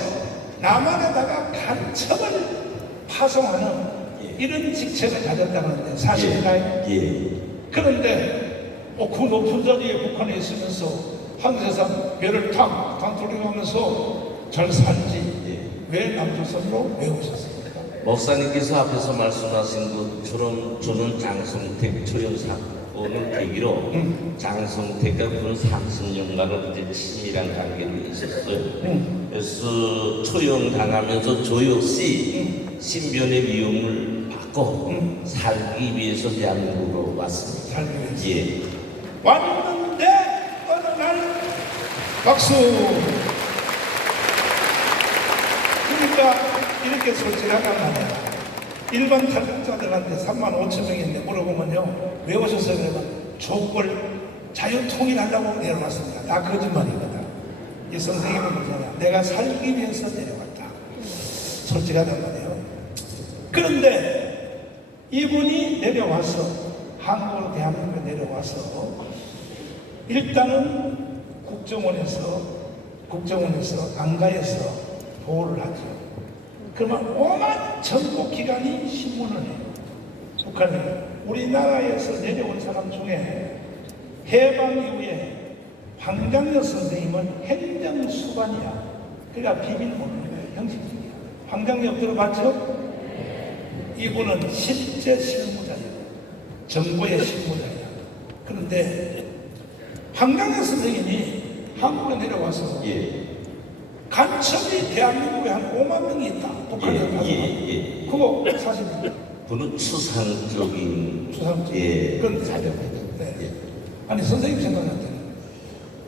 남한에다가 간첩을 파송하는 이런 직책을 가졌다는데 사실인가요? 예. 그런데 그 높은 자리에 북한에 있으면서 황제상 배를 탕 돌려가면서 잘 살지 왜 남조선으로 왜 오셨습니까? 목사님께서 앞에서 말씀하신 것처럼 저는 장성택 초연 사건을 계기로 장성택과 그런 30년간을 이제 친밀한 관계를 있었어요. 그래서 초용당하면서 저 역시 신변의 위험을 받고 살기 위해서 대한민국으로 왔습니다. 살기 위해서. 예. 왔는데 어느 날 박수. 그러니까 이렇게 솔직하단 말이야. 일반 탈북자들한테 35,000명인데 물어보면요, 왜 오셨어요? 그러면 족벌 자유통일하려고 내려왔습니다. 다 거짓말이거든. 이 선생님은 그러잖아. 내가 살기 위해서 내려왔다. 솔직하단 말이에요. 그런데 이분이 내려와서 한국으로 대한민국에 내려와서 일단은 국정원에서 안가에서 보호를 하죠. 그러면 온갖 정보기관이 신문을 해요. 북한이 우리나라에서 내려온 사람 중에 해방 이후에 황장엽 선생님은 행정수반이야. 그러니까 비밀 모르는 거예요. 형식적이야. 황장엽 들어봤죠? 이분은 실제 실무자예요. 정보의 실무자예요. 그런데 황장엽 선생님이 한국에 내려와서 간첩이 대한민국에 한 5만 명이 있다. 북한에 가서. 그거 사실입니다. 그는 추상적인 그건 자료입니다. 네. 아니 선생님 생각할 때는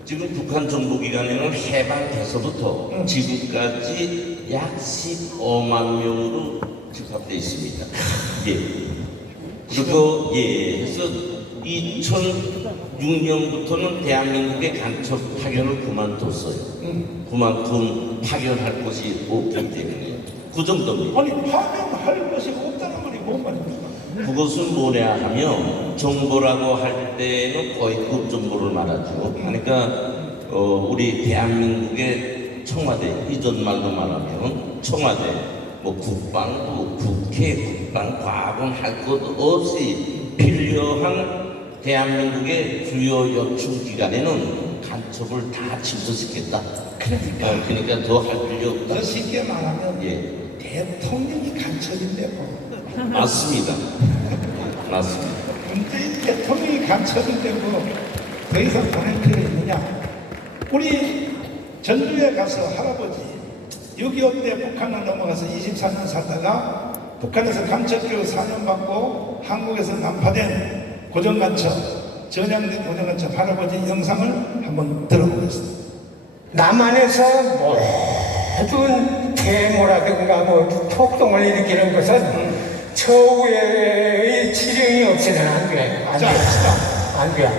지금 북한 정보기관에는 해방돼서부터 지금까지 약 15만 명으로 집합되어 있습니다. 그리고 그래서 2006년부터는 대한민국의 간첩 파견을 그만뒀어요. 그만큼 파견할 곳이 없기 때문에 그 정도입니다. 아니 파견할 것이 없다는 말이 뭔 말입니까? 그것은 뭐냐 하면 정보라고 할 때는 거의 급정보를 말하죠. 그러니까 우리 대한민국의 청와대, 이전 말로 말하면 청와대, 뭐 국방부, 국회, 국방과학원 할 것 없이 필요한 대한민국의 주요 요충 기관에는 간첩을 다 침투시켰다. 그러니까 더 할 필요 없다. 더 쉽게 말하면 예. 대통령이 간첩인데고. 맞습니다. 맞습니다. 문재인 대통령이 간첩인데고 더 이상 보낼 필요 있느냐? 우리 전주에 가서 할아버지 6.25 때 북한을 넘어가서 24년 살다가 북한에서 간첩교육 4년 받고 한국에서 난파된 고정간첩, 전향된 고정간첩 할아버지 영상을 한번 들어보겠습니다. 남한에서 모든 데모라든가 뭐 폭동을 일으키는 것은 처우의 지령이 없이는 안 돼. 안 돼. 안 돼.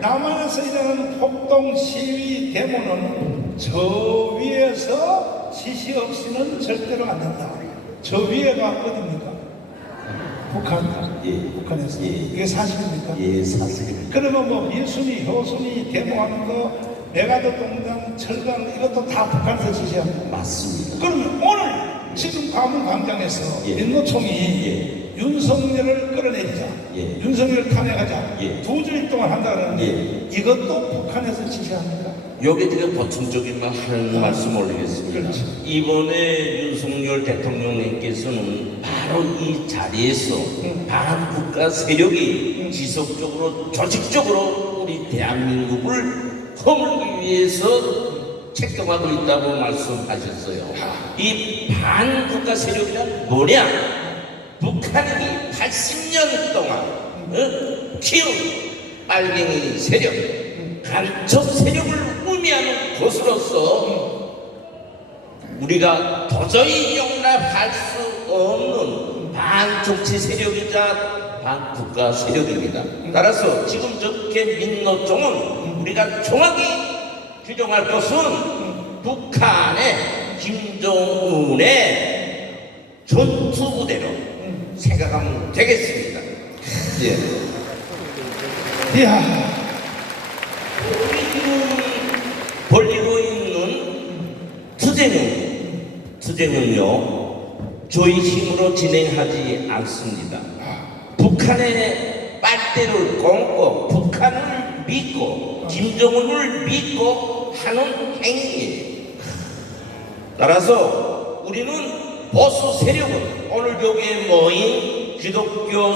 남한에서 일어나는 폭동, 시위, 데모는 저 위에서 지시 없이는 절대로 안 된다. 저 위에가 어디입니까? 북한. 예. 북한에서. 예. 이게 사실입니까? 예, 사실입니다. 그러면 뭐 미순이, 효순이, 데모하는 거, 메가더 동상, 철강 이것도 다 북한에서 지시합니다. 맞습니다. 그러면 오늘 지금 광장에서 예. 민노총이 윤석열을 끌어내리자, 윤석열을 탄핵하자, 2주일 동안 한다 그러는데 이것도 북한에서 지시합니다. 여기 제가 보충적인 말씀 올리겠습니다. 이번에 윤석열 대통령님께서는 바로 이 자리에서 반국가 세력이 지속적으로 조직적으로 우리 대한민국을 허물기 위해서 책동하고 있다고 말씀하셨어요. 이 반국가 세력이란 뭐냐? 북한이 80년 동안 키운 빨갱이 세력, 간첩 세력을 의미하는 것으로서 우리가 도저히 용납할 수 없는 반정치 세력이자 반국가 세력입니다. 따라서 지금 저렇게 민노총은 우리가 정확히 규정할 것은 북한의 김정은의 전투부대로 생각하면 되겠습니다. 예. 이야. 우리 지금 벌리고 있는 투쟁은요, 저희 힘으로 진행하지 않습니다. 북한의 빨대를 꽂고, 북한을 믿고, 김정은을 믿고 하는 행위예요. 따라서 우리는 보수 세력은 오늘 여기에 모인 기독교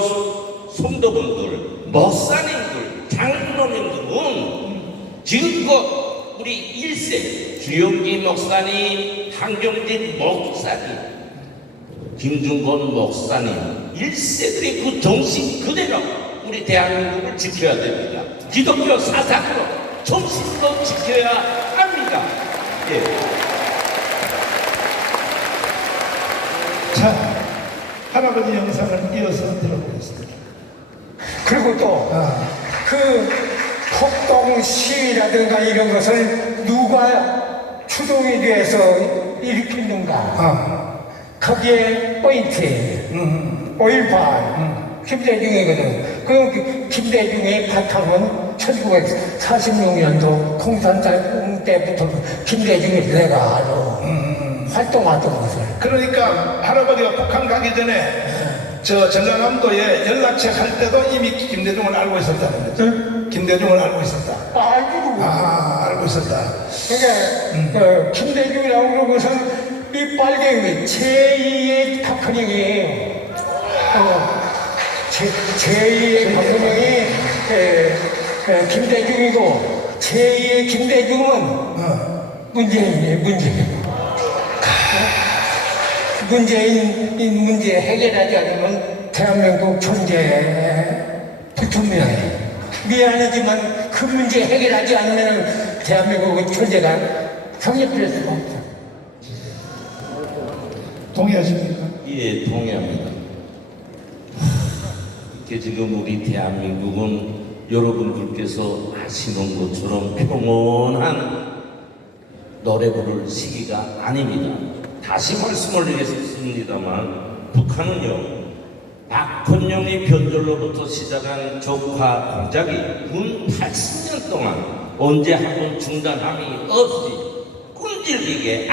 성도분들, 목사님들, 장로님들은 지금껏 우리 1세 주영기 목사님, 한경진 목사님, 김중건 목사님 1세들의 그 정신 그대로 우리 대한민국을 지켜야 됩니다. 기독교 사상으로 정신도 지켜야 합니다. 자, 할아버지 영상을 이어서 들어보겠습니다. 그리고 또 그 폭동 시위라든가 이런 것을 누가 추동이 돼서 일으키는가? 거기에 포인트, 5.18 김대중이거든. 그 김대중의 바탕은 1946년도 공산당 때부터 김대중이 내가 활동하던 것을. 그러니까 할아버지가 북한 가기 전에 저 전라남도에 연락책 할 때도 이미 김대중을 알고 있었다는 거죠. 김대중을 알고 있었다. 알고 있었다. 그러니까 김대중이라고 그러는 것은 이 빨갱이 제2의 박근영이에요. 제2의 박근영이 김대중이고 제2의 김대중은 문재인이에요. 문재인 문제 해결하지 않으면 대한민국 존재 불투명해. 미안하지만 그 문제 해결하지 않으면 대한민국의 존재가 성립될 수가 없어. 동의하십니까? 예, 동의합니다. 이게 지금 우리 대한민국은 여러분들께서 아시는 것처럼 평온한 노래 부를 시기가 아닙니다. 다시 말씀을 드리겠습니다만 북한은요 박헌용이 변절로부터 시작한 적화 공작이 군 80년 동안 언제 한 번 중단함이 없이 끈질기게